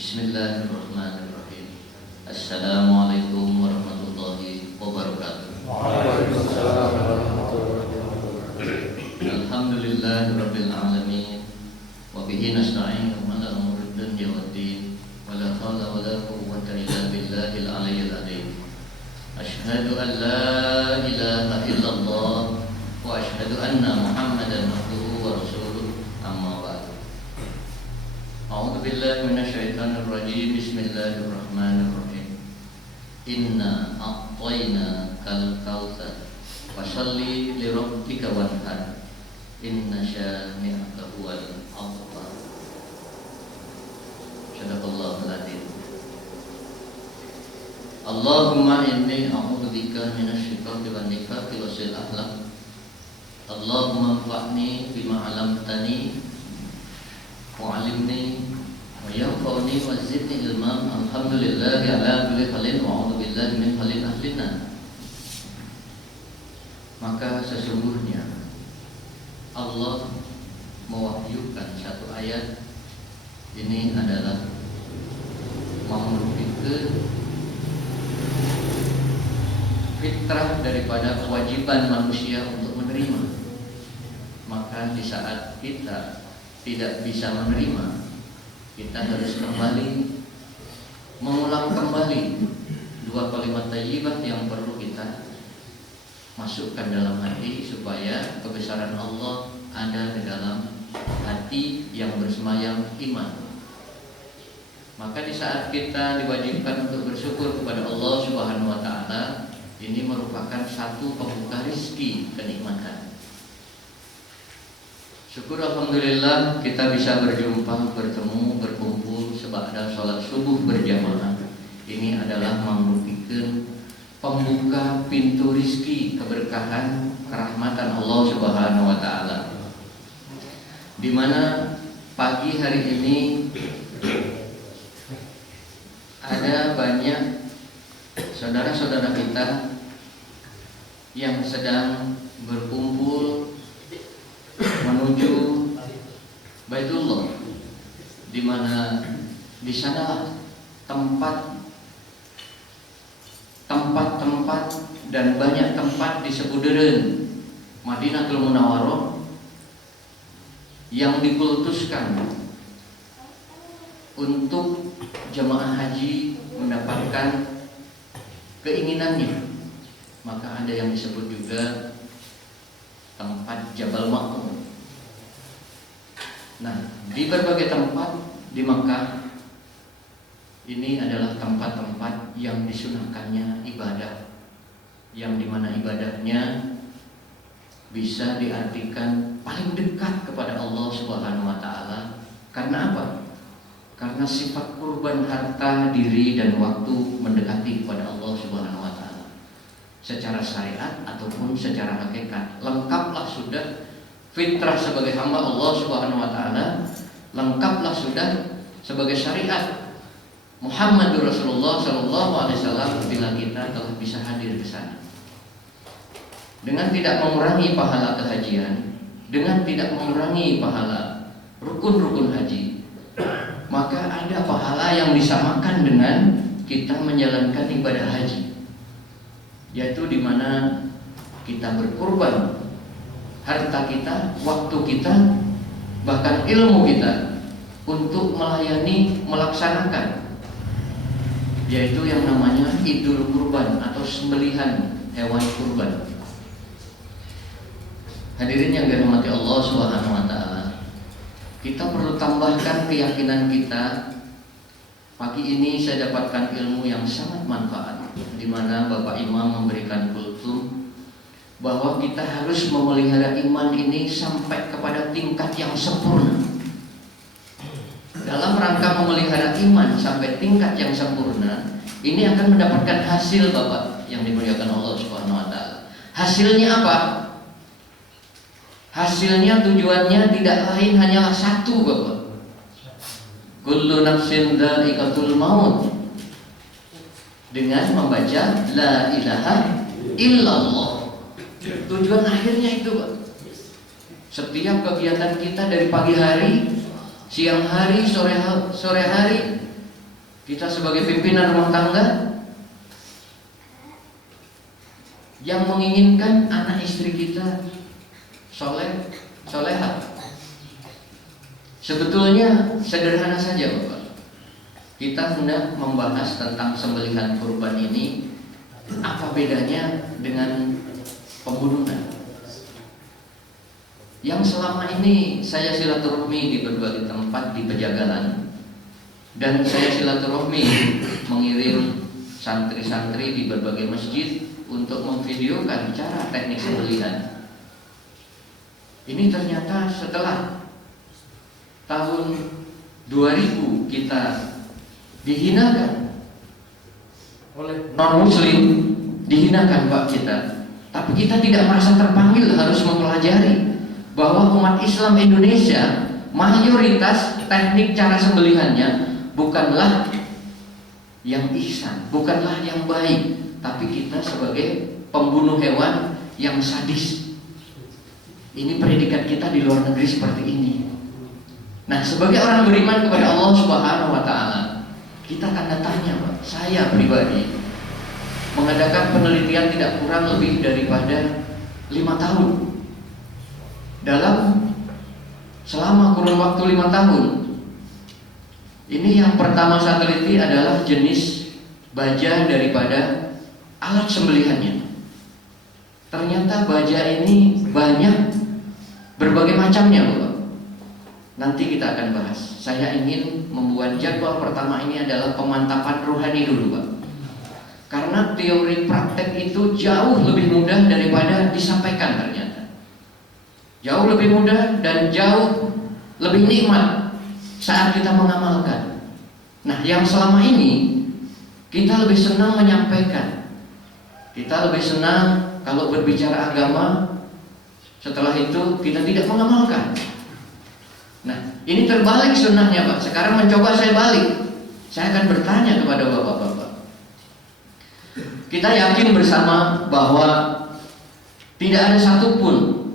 Bismillahirrahmanirrahim. Assalamualaikum warahmatullahi wabarakatuh. Waalaikumsalam warahmatullahi wabarakatuh. Alhamdulillahirabbil alamin wa bihi nasta'in ala umuri dunya waddin wa la haula wa la quwwata illa billahil aliyyil azim. Asyhadu an la ilaha illallah wa asyhadu anna Muhammadan abduhu wa rasuluh. Amma ba'du. A'udzu billahi minasyaitonir rajim. Bismillahirrahmanirrahim. Inna a'tainakal kautsar fasholli li rabbika wanhar. Inna syani'aka huwal abtar. Sadaqallahul adzim. Allahumma inni a'udzubika minasy-syaitani wan nifaqi wasil akhlaq. Allahumma anfa'ni bima 'allamtani wa 'allimni wa yanfa'ni wa zidni ilman. Alhamdulillahi ala kulli halin wa a'udzu billahi min halin ahlina. Maka sesungguhnya Allah mewahyukan satu ayat ini adalah merupakan fitrah daripada kewajiban manusia untuk menerima. Maka di saat kita tidak bisa menerima, kita harus kembali mengulang kembali dua kalimat thayyibah yang perlu kita masukkan dalam hati supaya kebesaran Allah ada di dalam hati yang bersemayam iman. Maka di saat kita diwajibkan untuk bersyukur kepada Allah Subhanahu wa taala, ini merupakan satu pembuka rizki kenikmatan. Syukur alhamdulillah kita bisa berjumpa, bertemu, berkumpul seba'da sholat subuh berjamaah. Ini adalah merupakan pembuka pintu rizki, keberkahan, kerahmatan Allah Subhanahu wa taala. Di mana pagi hari ini ada banyak saudara-saudara kita yang sedang berkumpul menuju Baitullah, di mana di sana tempat-tempat dan banyak tempat di sepuderen Madinatul Munawwarah yang dikultuskan untuk jemaah haji mendapatkan keinginannya. Maka ada yang disebut juga tempat Jabal Ma'mun. Nah, di berbagai tempat di Makkah ini adalah tempat-tempat yang disunahkannya ibadah, yang dimana ibadahnya bisa diartikan paling dekat kepada Allah Subhanahu wa taala. Karena apa? Karena sifat kurban harta, diri dan waktu mendekati kepada Allah Subhanahu wa taala. Secara syariat ataupun secara hakikat, lengkaplah sudah fitrah sebagai hamba Allah Subhanahu wa taala, lengkaplah sudah sebagai syariat Muhammadur Rasulullah sallallahu alaihi wasallam bila kita telah bisa hadir di sana. Dengan tidak mengurangi pahala kehajian, dengan tidak mengurangi pahala rukun-rukun haji, maka ada pahala yang disamakan dengan kita menjalankan ibadah haji, yaitu di mana kita berkorban harta kita, waktu kita, bahkan ilmu kita untuk melayani, melaksanakan, yaitu yang namanya idul kurban atau sembelihan hewan kurban. Hadirin yang dirahmati Allah Subhanahu wa taala, kita perlu tambahkan keyakinan kita. Pagi ini saya dapatkan ilmu yang sangat manfaat, di mana Bapak Imam memberikan kultum bahwa kita harus memelihara iman ini sampai kepada tingkat yang sempurna. Dalam rangka memelihara iman sampai tingkat yang sempurna, ini akan mendapatkan hasil, Bapak yang dimuliakan Allah Subhanahu wa taala. Hasilnya apa? Hasilnya, tujuannya tidak lain hanyalah satu, Bapak. Kullu nafsin dha'iqatul maut. Dengan membaca la ilaha illallah. Tujuan akhirnya itu, Pak. Setiap kegiatan kita dari pagi hari, siang hari, sore hari, Kita sebagai pimpinan rumah tangga yang menginginkan anak istri kita soleh, soleha. Sebetulnya sederhana saja Bapak. Kita hendak membahas tentang sembelihan kurban ini. Apa bedanya dengan pembunuhan? Yang selama ini saya silaturahmi di berbagai tempat di Pejagalan, dan saya silaturahmi mengirim santri-santri di berbagai masjid untuk memvideokan cara teknik sembelihan. Ini ternyata setelah tahun 2000 kita dihinakan oleh non-muslim, dihinakan Pak kita. Tapi kita tidak merasa terpanggil harus mempelajari bahwa umat Islam Indonesia mayoritas teknik cara sembelihannya bukanlah yang ihsan, bukanlah yang baik, tapi kita sebagai pembunuh hewan yang sadis. Ini predikat kita di luar negeri seperti ini. Nah, sebagai orang beriman kepada Allah Subhanahu wa Ta'ala, kita tanda tanya, Pak. Saya pribadi mengadakan penelitian tidak kurang lebih daripada 5 tahun. Selama kurun waktu 5 tahun, ini yang pertama saya teliti adalah jenis baja daripada alat sembelihannya. Ternyata baja ini banyak berbagai macamnya, Bapak. Nanti kita akan bahas. Saya ingin membuat jadwal pertama ini adalah pemantapan rohani dulu, Pak. Karena teori praktek itu jauh lebih mudah daripada disampaikan ternyata. Jauh lebih mudah dan jauh lebih nikmat saat kita mengamalkan. Nah, yang selama ini kita lebih senang menyampaikan. Kita lebih senang kalau berbicara agama, setelah itu kita tidak mengamalkan. Nah, ini terbalik sunnahnya Pak. Sekarang mencoba saya balik. Saya akan bertanya kepada bapak-bapak. Kita yakin bersama bahwa tidak ada satupun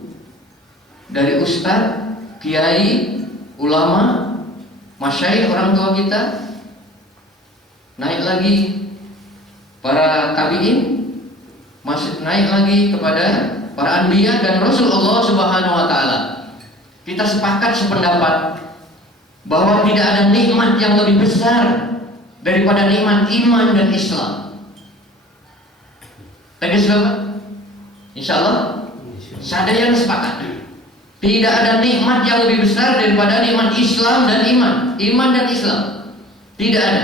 dari ustadz, kiai, ulama, masyayikh orang tua kita, naik lagi para tabi'in, masih naik lagi kepada para anbiya dan Rasulullah Subhanahu wa Ta'ala. Kita sepakat sependapat bahwa tidak ada nikmat yang lebih besar daripada nikmat iman dan Islam. Tegas Bapak? Insya Allah sadar sepakat. Tidak ada nikmat yang lebih besar daripada nikmat Islam dan iman dan Islam. Tidak ada.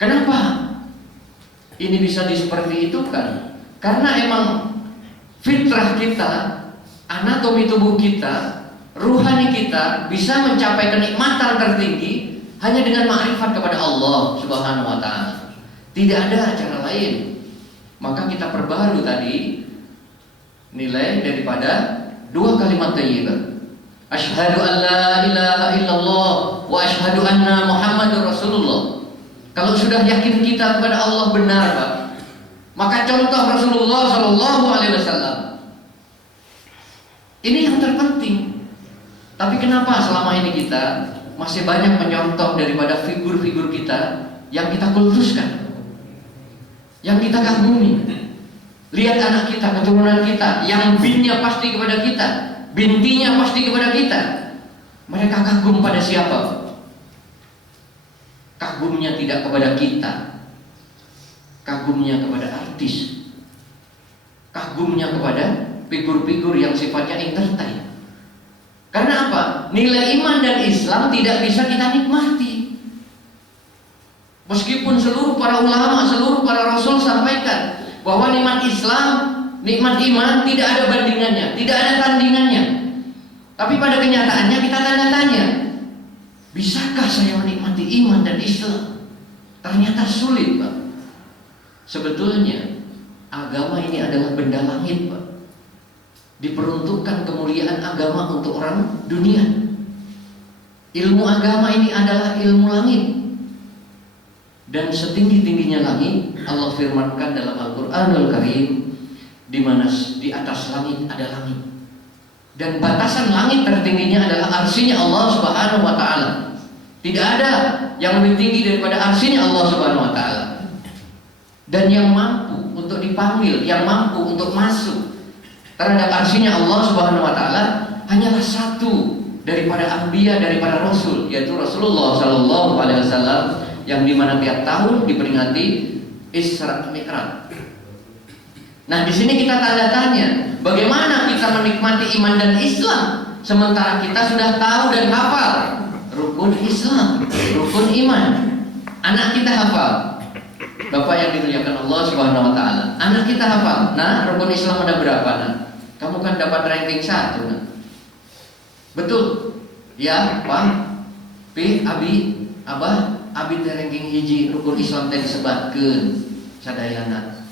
Kenapa ini bisa seperti itu kan? Karena emang fitrah kita, anatomi tubuh kita, ruhani kita bisa mencapai kenikmatan tertinggi hanya dengan makrifat kepada Allah Subhanahu wa Ta'ala. Tidak ada cara lain. Maka kita perbaharui tadi nilai daripada 2 kalimat thayyibah. Asyhadu an la ilaha illallah wa asyhadu anna Muhammadur Rasulullah. Kalau sudah yakin kita kepada Allah benar, Pak, maka contoh Rasulullah Shallallahu Alaihi Wasallam ini yang terpenting. Tapi kenapa selama ini kita masih banyak menyontoh daripada figur-figur kita yang kita kultuskan, yang kita kagumi? Lihat anak kita, keturunan kita, yang binnya pasti kepada kita, bintinya pasti kepada kita. Mereka kagum pada siapa? Kagumnya tidak kepada kita, kagumnya kepada artis, kagumnya kepada figur-figur yang sifatnya entertain. Karena apa? Nilai iman dan Islam tidak bisa kita nikmati. Meskipun seluruh para ulama, seluruh para rasul sampaikan bahwa nikmat Islam, nikmat iman tidak ada bandingannya, tidak ada tandingannya. Tapi pada kenyataannya kita tanya-tanya, bisakah saya menikmati iman dan Islam? Ternyata sulit, Pak. Sebetulnya agama ini adalah benda langit, Pak. Diperuntukkan kemuliaan agama untuk orang dunia. Ilmu agama ini adalah ilmu langit. Dan setinggi-tingginya langit, Allah firmankan dalam Al-Qur'anul Karim, di mana di atas langit ada langit. Dan batasan langit tertingginya adalah arsinya Allah Subhanahu wa Ta'ala. Tidak ada yang lebih tinggi daripada arsy-Nya Allah Subhanahu wa taala. Dan yang mampu untuk dipanggil, yang mampu untuk masuk terhadap arsy-Nya Allah Subhanahu wa taala hanyalah satu daripada anbiya, daripada rasul, yaitu Rasulullah sallallahu alaihi wasallam, yang dimana tiap tahun diperingati Isra Mi'raj. Nah, di sini kita tanda tanya, bagaimana kita menikmati iman dan Islam sementara kita sudah tahu dan hafal rukun Islam, rukun iman. Anak kita hafal. Bapak yang dimuliakan Allah Subhanahu wa taala, anak kita hafal. Nah, rukun Islam ada berapa, Nak? Kamu kan dapat ranking 1, Nak. Betul? Ya, Pak. Pi, Abi, Abah, Abi teh ranking hiji rukun Islam teh disebatkeun sadayana.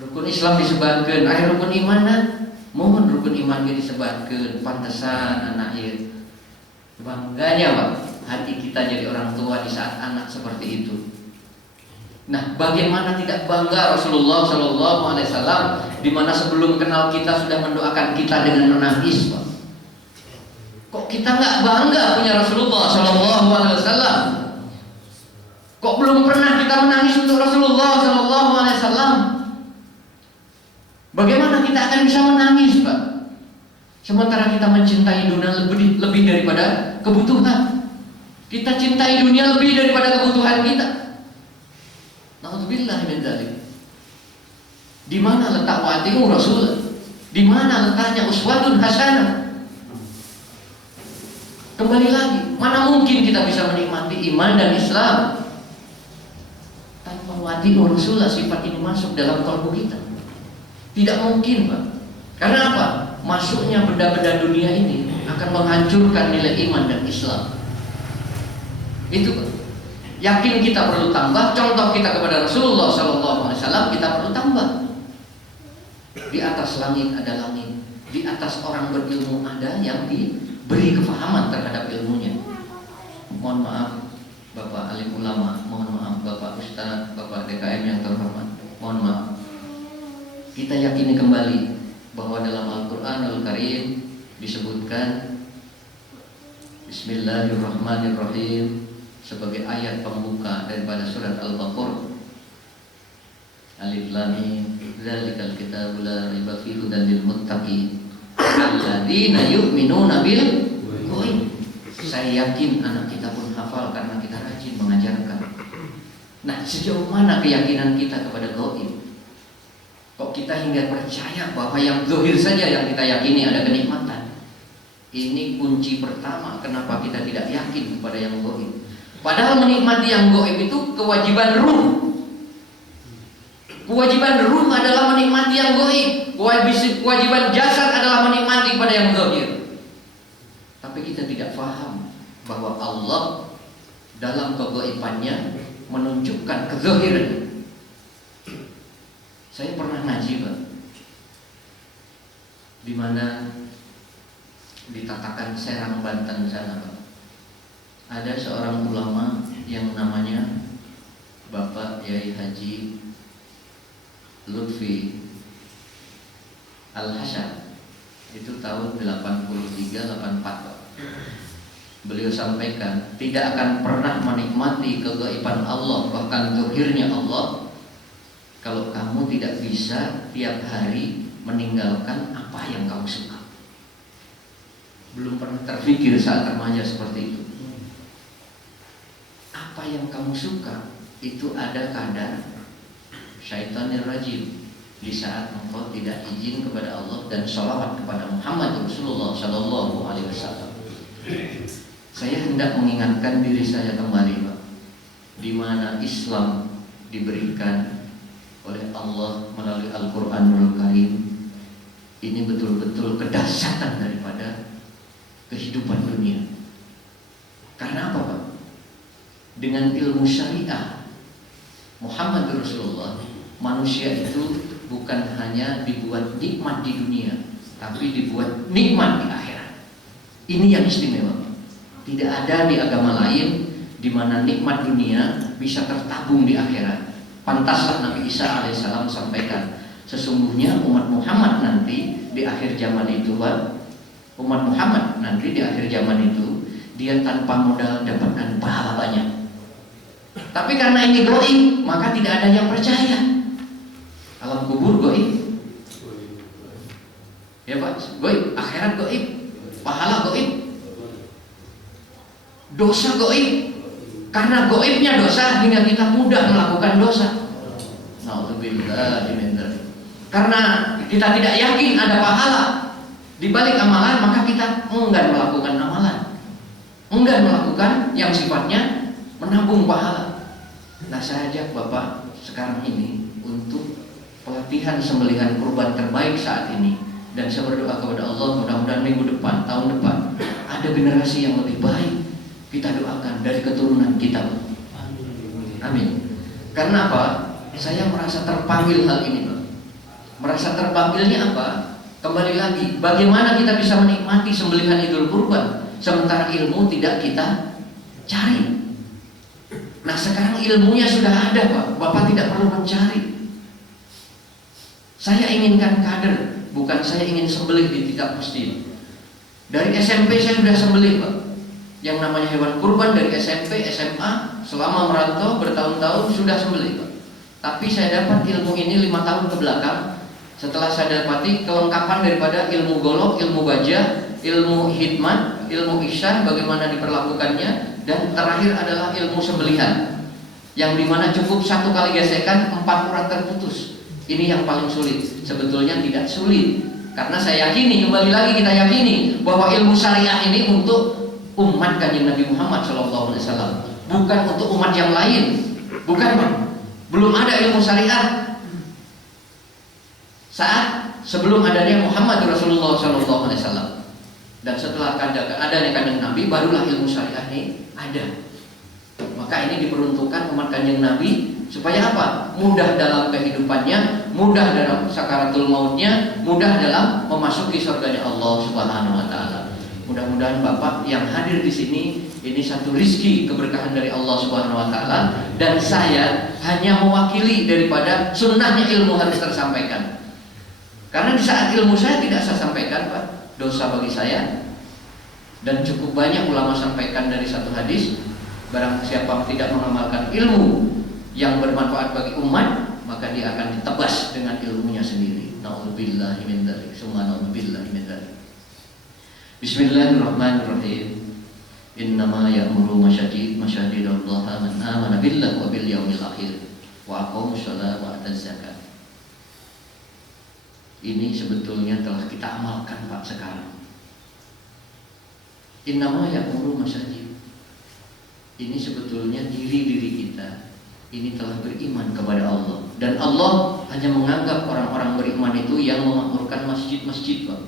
Rukun Islam disebatkeun, aya rukun iman, Nak. Mohon rukun iman ge disebatkeun, pantesan anak ieu. Bangganya, Pak, hati kita jadi orang tua di saat anak seperti itu. Nah, bagaimana tidak bangga Rasulullah Shallallahu Alaihi Wasallam, di mana sebelum kenal kita sudah mendoakan kita dengan menangis, Pak. Kok kita nggak bangga punya Rasulullah Shallallahu Alaihi Wasallam? Kok belum pernah kita menangis untuk Rasulullah Shallallahu Alaihi Wasallam? Bagaimana kita akan bisa menangis, Pak? Sementara kita mencintai dunia lebih daripada kebutuhan. Kita cintai dunia lebih daripada kebutuhan kita. Nauzubillah min dzalik. Di mana letak wa'ati'u Rasul? Di mana letaknya uswatun hasanah? Kembali lagi, mana mungkin kita bisa menikmati iman dan Islam tanpa wa'ati'u Rasul, sifat ini masuk dalam kalbu kita? Tidak mungkin, Pak. Karena apa? Masuknya benda-benda dunia ini akan menghancurkan nilai iman dan Islam. Itu, Pak. Yakin kita perlu tambah, contoh kita kepada Rasulullah SAW kita perlu tambah. Di atas langit ada langit, di atas orang berilmu ada yang diberi kefahaman terhadap ilmunya. Mohon maaf Bapak alim ulama, mohon maaf Bapak Ustaz, Bapak DKM yang terhormat, mohon maaf. Kita yakini kembali bahwa dalam Al-Quranul Karim disebutkan Bismillahirrahmanirrahim sebagai ayat pembuka daripada surat Al-Baqarah. Alif Lam Mim, dzalikal kitabul la raiba fihi hudan lil muttaqin alladzina yu'minuna bil ghaib. Saya yakin anak kita pun hafal karena kita rajin mengajarkan. Nah, sejauh mana keyakinan kita kepada gaib? Kok kita hingga percaya bahwa yang zahir saja yang kita yakini ada kenikmatan? Ini kunci pertama kenapa kita tidak yakin kepada yang gaib. Padahal menikmati yang gaib itu kewajiban ruh. Kewajiban ruh adalah menikmati yang gaib. Kewajiban jasad adalah menikmati pada yang zahir. Tapi kita tidak paham bahwa Allah dalam kegaibannya menunjukkan kezahiran. Saya pernah ngaji, Pak, di mana di Tatakan Serang, Banten sana, Pak. Ada seorang ulama yang namanya Bapak Yai Haji Lutfi Al-Hasan. Itu tahun 83-84, Pak. Beliau sampaikan, tidak akan pernah menikmati kegaiban Allah, bahkan zahirnya Allah, kalau kamu tidak bisa tiap hari meninggalkan apa yang kamu suka. Belum pernah terpikir saat remaja seperti itu. Apa yang kamu suka itu ada kadar syaitanir rajim di saat engkau tidak izin kepada Allah dan sholawat kepada Muhammad Rasulullah Sallallahu Alaihi Wasallam. Saya hendak mengingatkan diri saya kembali, Pak, di mana Islam diberikan oleh Allah melalui Al-Quranul Karim. Ini betul-betul kedahsyatan daripada kehidupan dunia. Karena apa, Pak? Dengan ilmu syariah Muhammad Rasulullah, manusia itu bukan hanya dibuat nikmat di dunia, tapi dibuat nikmat di akhirat. Ini yang istimewa. Tidak ada di agama lain di mana nikmat dunia bisa tertabung di akhirat. Pantaslah Nabi Isa alaihissalam sampaikan, sesungguhnya umat Muhammad nanti di akhir zaman itu, umat Muhammad nanti di akhir zaman itu dia tanpa modal dapatkan pahala banyak. Tapi karena ini gaib, maka tidak ada yang percaya. Alam kubur gaib, ya Pak, gaib. Akhirat gaib, pahala gaib, dosa gaib. Karena gaibnya dosa, hingga kita mudah melakukan dosa. Nauzubillah min dzalik. Karena kita tidak yakin ada pahala di balik amalan, maka kita enggan melakukan amalan, enggan melakukan yang sifatnya menabung pahala. Nah, saya ajak Bapak sekarang ini untuk pelatihan sembelihan kurban terbaik saat ini, dan saya berdoa kepada Allah mudah-mudahan minggu depan, tahun depan ada generasi yang lebih baik. Kita doakan dari keturunan kita. Amin. Karena apa? Saya merasa terpanggil hal ini, Pak. Merasa terpanggilnya apa? Kembali lagi, bagaimana kita bisa menikmati sembelihan Idul Kurban sementara ilmu tidak kita cari. Nah, sekarang ilmunya sudah ada, Pak. Bapak tidak perlu mencari. Saya inginkan kader, bukan saya ingin sembelih di tingkat masjid. Dari SMP saya sudah sembelih, Pak. Yang namanya hewan kurban dari SMP, SMA, selama merantau bertahun-tahun sudah sembelih, Pak. Tapi saya dapat ilmu ini 5 tahun ke belakang. Setelah saya dapati kelengkapan daripada ilmu golok, ilmu baja, ilmu hikmat, ilmu ihsan, bagaimana diperlakukannya, dan terakhir adalah ilmu sembelihan, yang dimana cukup 1 kali gesekan 4 urat terputus. Ini yang paling sulit. Sebetulnya tidak sulit, karena saya yakini, kembali lagi kita yakini bahwa ilmu syariah ini untuk umat Kanjeng Nabi Muhammad SAW, bukan untuk umat yang lain. Bukan, Pak. Belum ada ilmu syariah saat sebelum adanya Muhammad Rasulullah SAW, dan setelah adanya Kanjeng Nabi barulah ilmu syariah ini ada. Maka ini diperuntukkan umat Kanjeng Nabi supaya apa? Mudah dalam kehidupannya, mudah dalam sakaratul mautnya, mudah dalam memasuki surganya Allah Subhanahu wa taala. Mudah-mudahan Bapak yang hadir di sini ini satu rizki keberkahan dari Allah Subhanahu wa taala, dan saya hanya mewakili daripada sunnahnya ilmu harus tersampaikan. Karena di saat ilmu saya tidak saya sampaikan, Pak, dosa bagi saya. Dan cukup banyak ulama sampaikan dari satu hadis, barang siapa tidak mengamalkan ilmu yang bermanfaat bagi umat, maka dia akan ditebas dengan ilmunya sendiri. Nauzubillahi min dzalik. Summa nauzubillahi min dzalik. Bismillahirrahmanirrahim. Innama ya'muru masyahidallaha man amana billahi wa bil yaumil akhir wa aqamus sholata wa ataz zakat. Ini sebetulnya telah kita amalkan, Pak, sekarang. Innama ya'muru masyajid. Ini sebetulnya diri kita ini telah beriman kepada Allah, dan Allah hanya menganggap orang-orang beriman itu yang memakmurkan masjid-masjid, Pak.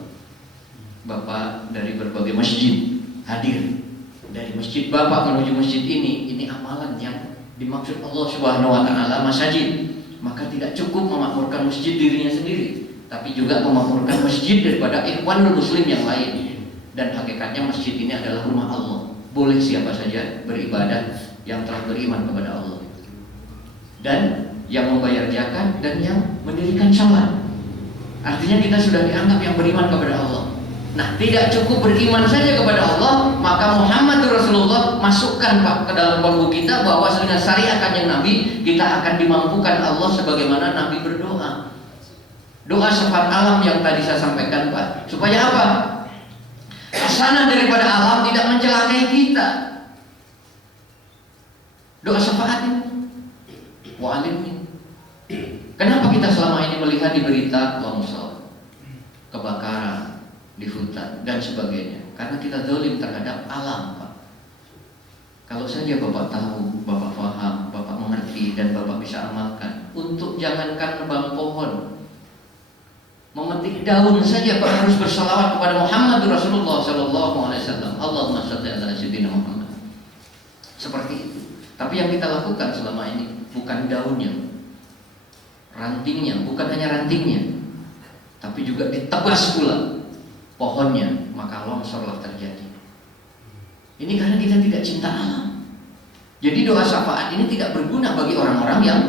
Bapak dari berbagai masjid hadir, dari masjid Bapak menuju masjid ini amalan yang dimaksud Allah Subhanahu wa taala masjid. Maka tidak cukup memakmurkan masjid dirinya sendiri, tapi juga memakmurkan masjid daripada ikhwanul muslim yang lain. Dan hakikatnya masjid ini adalah rumah Allah. Boleh siapa saja beribadah yang telah beriman kepada Allah, dan yang membayar zakat, dan yang mendirikan salat. Artinya kita sudah dianggap yang beriman kepada Allah. Nah, tidak cukup beriman saja kepada Allah, maka Muhammad Rasulullah masukkan, Pak, ke dalam kolbu kita bahwa dengan syariat Kanjeng Nabi kita akan dimampukan Allah sebagaimana Nabi berdoa. Doa sifat alam yang tadi saya sampaikan, Pak. Supaya apa? Hasanah daripada alam tidak mencelakai kita. Doa syafaat ini. Wa alimin. Kenapa kita selama ini melihat di berita longsor, kebakaran di hutan dan sebagainya? Karena kita zalim terhadap alam, Pak. Kalau saja Bapak tahu, Bapak paham, Bapak mengerti, dan Bapak bisa amalkan. Untuk jangankan nebang pohon, memetik daun saja Pak harus bersalawat kepada Muhammad Rasulullah SAW. Allahumma shalli ala sayyidina Muhammad. Seperti itu. Tapi yang kita lakukan selama ini bukan daunnya, rantingnya, bukan hanya rantingnya, tapi juga ditebas pula pohonnya, maka longsorlah terjadi. Ini karena kita tidak cinta alam. Jadi doa syafaat ini tidak berguna bagi orang-orang yang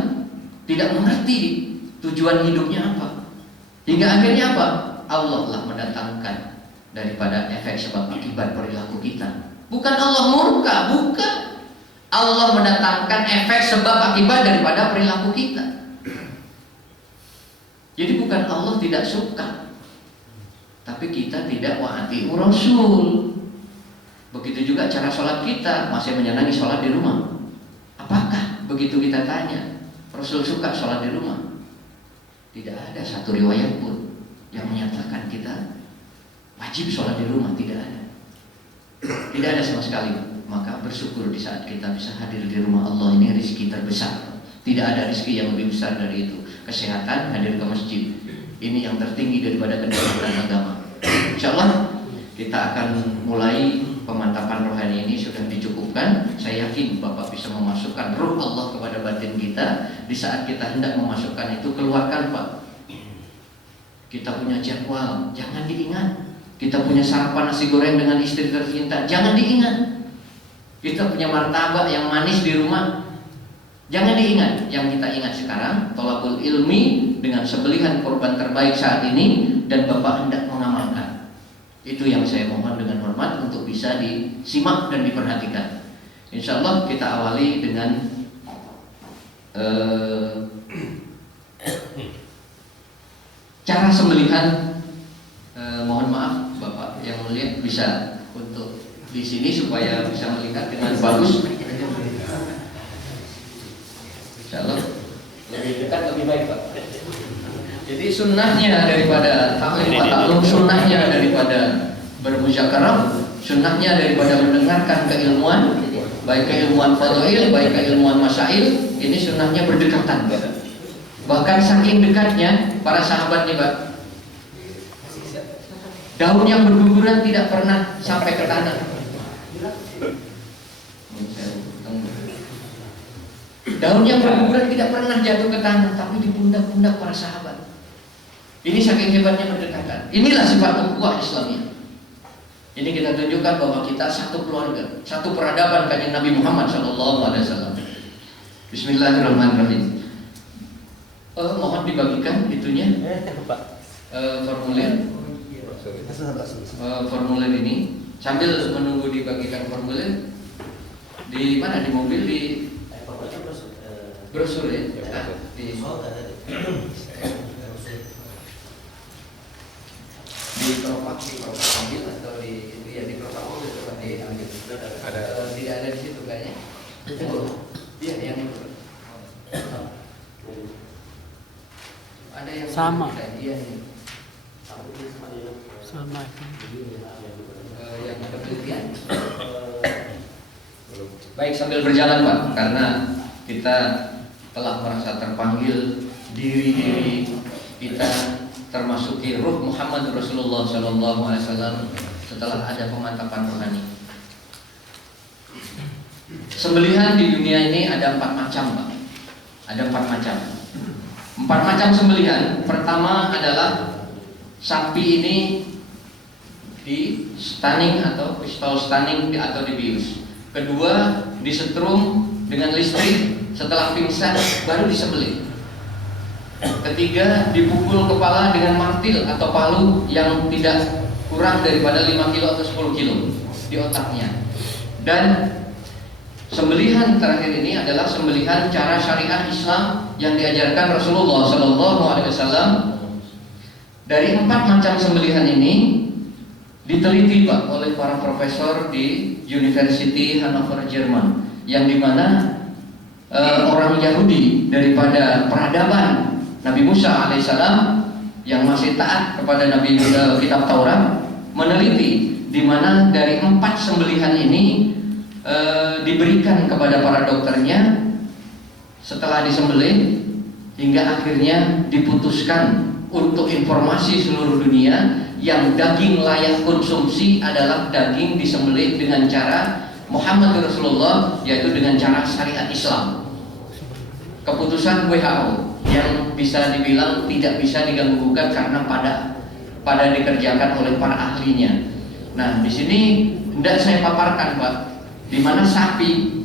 tidak mengerti tujuan hidupnya apa. Hingga akhirnya apa? Allah lah mendatangkan daripada efek sebab akibat perilaku kita. Bukan Allah murka, bukan. Allah mendatangkan efek sebab akibat daripada perilaku kita. Jadi bukan Allah tidak suka, tapi kita tidak wa'ati Rasul. Begitu juga cara sholat kita, masih menyenangi sholat di rumah. Apakah begitu kita tanya, Rasul suka sholat di rumah? Tidak ada satu riwayat pun yang menyatakan kita wajib sholat di rumah, tidak ada. Tidak ada sama sekali. Maka bersyukur di saat kita bisa hadir di rumah Allah, ini rezeki terbesar. Tidak ada rezeki yang lebih besar dari itu. Kesehatan, hadir ke masjid, ini yang tertinggi daripada kenikmatan agama. Insyaallah kita akan mulai pemantapan rohani ini. Sudah dicukupkan. Saya yakin Bapak bisa memasukkan ruh Allah kepada batin kita. Di saat kita hendak memasukkan itu, keluarkan Pak. Kita punya jadwal, jangan diingat. Kita punya sarapan nasi goreng dengan istri tercinta, jangan diingat. Kita punya martabak yang manis di rumah, jangan diingat. Yang kita ingat sekarang thalabul ilmi dengan sebelihan korban terbaik saat ini, dan Bapak hendak mengamalkan. Itu yang saya mohon dengan hormat untuk bisa disimak dan diperhatikan. Insya Allah kita awali dengan cara sembelihan. Mohon maaf Bapak yang melihat bisa untuk di sini supaya bisa melihat dengan bagus. Insya Allah lebih dekat lebih baik Pak. Jadi sunnahnya daripada ta'lim wa ta'lum, sunnahnya daripada bermusyawarah, sunnahnya daripada mendengarkan keilmuan, baik keilmuan fadhail, baik keilmuan masail, ini sunnahnya berdekatan. Bahkan saking dekatnya para sahabat nih Pak, daun yang berguguran tidak pernah sampai ke tanah. Daun yang berguguran tidak pernah jatuh ke tanah, tapi di pundak-pundak para sahabat. Ini saking hebatnya berdekatan. Inilah sifat ukhuwah Islamiyah. Ini kita tunjukkan bahwa kita satu keluarga, satu peradaban kanjeng Nabi Muhammad SAW. Bismillahirrahmanirrahim. Mohon dibagikan itunya, formulir. Formulir ini sambil menunggu dibagikan formulir di mana, di mobil, di brosur ya, di propak ambil atau di propak mobil coba diambil. Ada tidak ada di situ kayaknya. Iya yang itu. Ada yang sama. Iya nih. Sama. Yang ada penelitian. Baik, sambil berjalan Pak, karena kita telah merasa terpanggil, diri-diri kita termasuki ruh Muhammad Rasulullah SAW setelah ada pemantapan rohani. Sembelihan di dunia ini ada 4 macam Pak. Ada 4 macam. 4 macam sembelihan. Pertama adalah sapi ini di stunning atau pistol stunning atau dibius. Kedua, disetrum dengan listrik, setelah pingsan baru disembelih. Ketiga, dipukul kepala dengan martil atau palu yang tidak kurang daripada 5 kilo atau 10 kilo di otaknya. Dan sembelihan terakhir ini adalah sembelihan cara syariat Islam yang diajarkan Rasulullah SAW. Dari 4 macam sembelihan ini diteliti Pak oleh para profesor di University Hannover Jerman, yang dimana orang Yahudi daripada peradaban Nabi Musa alaihissalam yang masih taat kepada Nabi kitab Taurat meneliti di mana dari 4 sembelihan ini diberikan kepada para dokternya setelah disembelih hingga akhirnya diputuskan untuk informasi seluruh dunia yang daging layak konsumsi adalah daging disembelih dengan cara Muhammad Rasulullah, yaitu dengan cara syariat Islam. Keputusan WHO yang bisa dibilang tidak bisa diganggu gugat karena pada dikerjakan oleh para ahlinya. Nah, di sini hendak saya paparkan Pak, di mana sapi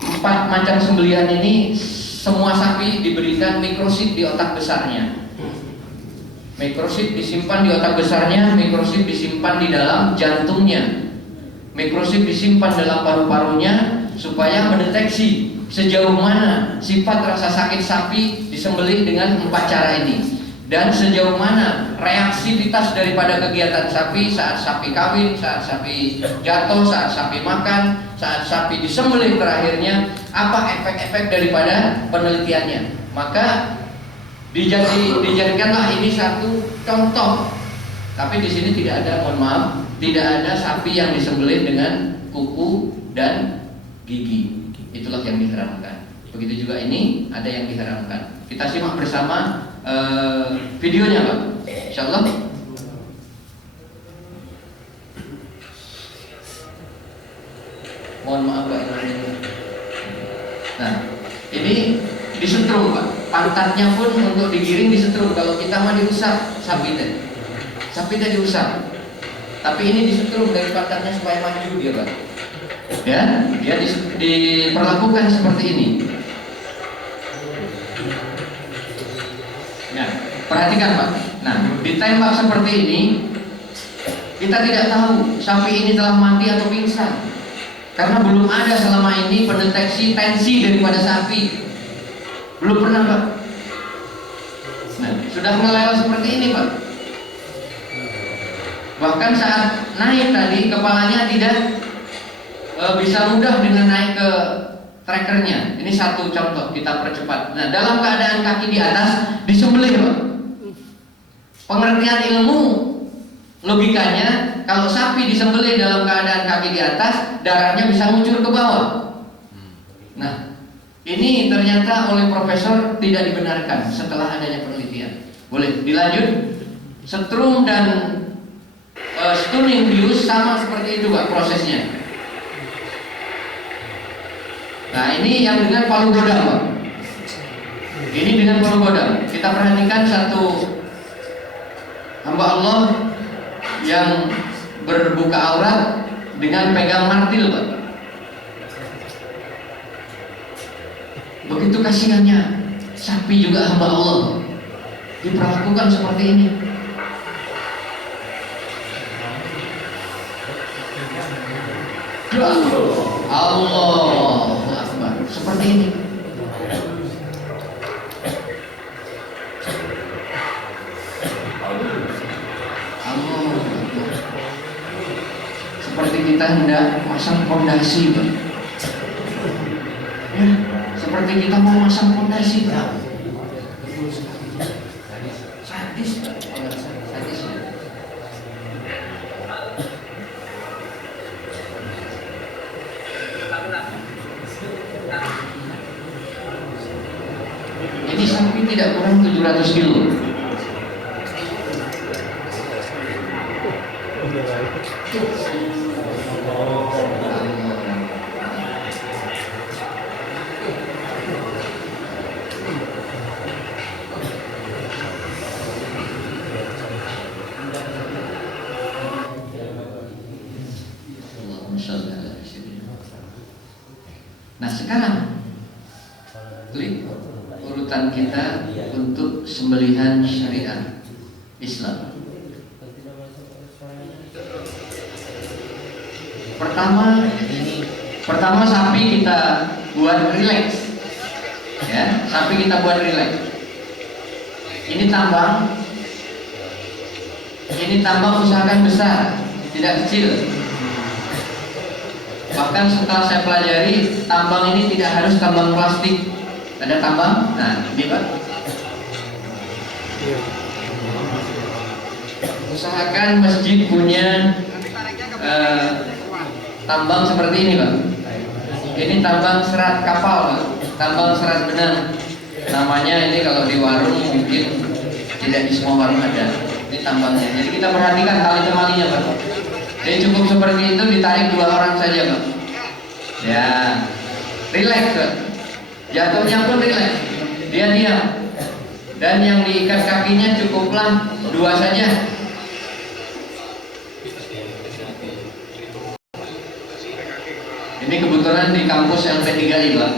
4 macam sembelihan ini semua sapi diberikan mikrochip di otak besarnya. Mikrochip disimpan di otak besarnya, mikrochip disimpan di dalam jantungnya, Mikrochip disimpan dalam paru-parunya supaya mendeteksi sejauh mana sifat rasa sakit sapi disembelih dengan 4 cara ini, dan sejauh mana reaksivitas daripada kegiatan sapi saat sapi kawin, saat sapi jatuh, saat sapi makan, saat sapi disembelih terakhirnya, apa efek-efek daripada penelitiannya. Maka dijadikanlah ini satu contoh. Tapi di sini tidak ada, mohon maaf, tidak ada sapi yang disembelih dengan kuku dan gigi. Itulah yang diharamkan. Begitu juga ini ada yang diharamkan. Kita simak bersama videonya, Pak. Insyaallah. Mohon maaf, Pak. Nah, ini disetrum, Pak. Pantatnya pun untuk digiring disetrum. Kalau kita mah diusap sapi tadi. Sapi tadi diusap. Tapi ini disetrum dari pantatnya supaya maju dia, Pak. Ya, dia diperlakukan seperti ini. Nah, perhatikan, Pak. Nah, ditembak seperti ini, kita tidak tahu sapi ini telah mati atau pingsan, karena belum ada selama ini pendeteksi tensi daripada sapi. Belum pernah, Pak. Nah, sudah meleleh seperti ini, Pak. Bahkan saat naik tadi kepalanya tidak bisa mudah dengan naik ke trackernya. Ini satu contoh, kita percepat. Nah, dalam keadaan kaki di atas disembelih, Pak. Pengertian ilmu logikanya, kalau sapi disembelih dalam keadaan kaki di atas, darahnya bisa ngucur ke bawah. Nah, ini ternyata oleh profesor tidak dibenarkan setelah adanya penelitian. Boleh dilanjut? Setrum dan stunning bius sama seperti itu, Pak, prosesnya. Nah, ini yang dengan palu godam, Pak. Ini dengan palu godam. Kita perhatikan satu hamba Allah yang berbuka aurat dengan pegang martil, Pak. Begitu kasihannya, sapi juga hamba Allah diperlakukan seperti ini. Allahu Akbar. Seperti ini. Seperti kita hendak masang fondasi, Pak. Ya, seperti kita mau masang fondasi, Pak. Sadis, Pak. Sadis. Ini sapi tidak kurang 700 kilo. Nah, sekarang klik urutan kita untuk sembelihan syariat Islam. Pertama sapi kita buat rileks, ya, sapi kita buat rileks. Ini tambang usahakan besar, tidak kecil. Bahkan setelah saya pelajari, tambang ini tidak harus tambang plastik. Ada tambang, nah ini, Pak. Usahakan masjid punya tambang seperti ini, Pak. Ini tambang serat kapal, Pak. Tambang serat benang. Namanya ini kalau di warung mungkin tidak di semua warung ada. Ini tambangnya. Jadi kita perhatikan tali temalinya, Pak. Jadi cukup seperti itu, ditarik 2 orang saja, Pak. Ya, rileks, Pak. Jatuhnya pun rileks. Dia diam. Dan yang diikat kakinya cukuplah 2 saja. Ini kebetulan di kampus LP3I, Pak.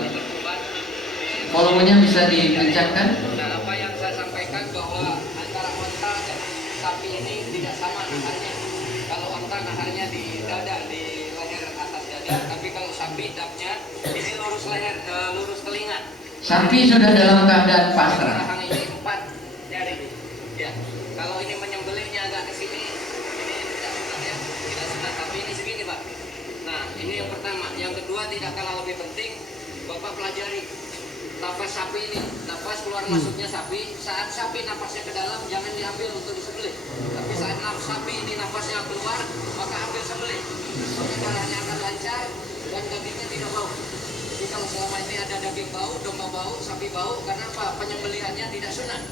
Volumenya bisa dikencangkan. Apa yang saya sampaikan bahwa antara onta dan sapi ini tidak sama naharnya. Kalau onta naharnya di dada, di leher leher, lurus telinga. Sapi sudah dalam keadaan pasrah. Belakang ini 4 jari. Ya. Kalau ini menyembelihnya agak ke sini, ini tidak sunat ya, tidak sunat. Tapi ini segini Pak. Nah, ini yang pertama. Yang kedua tidak kalah lebih penting, Bapak pelajari nafas sapi ini, nafas keluar masuknya sapi. Saat sapi nafasnya ke dalam, jangan diambil untuk disembelih. Tapi saat sapi ini nafasnya keluar, maka ambil sembelih. Maka darahnya akan lancar dan dagingnya tidak bau. Jadi kalau selama ini ada daging bau, domba bau, sapi bau, karena apa? Penyembelihannya tidak sunat.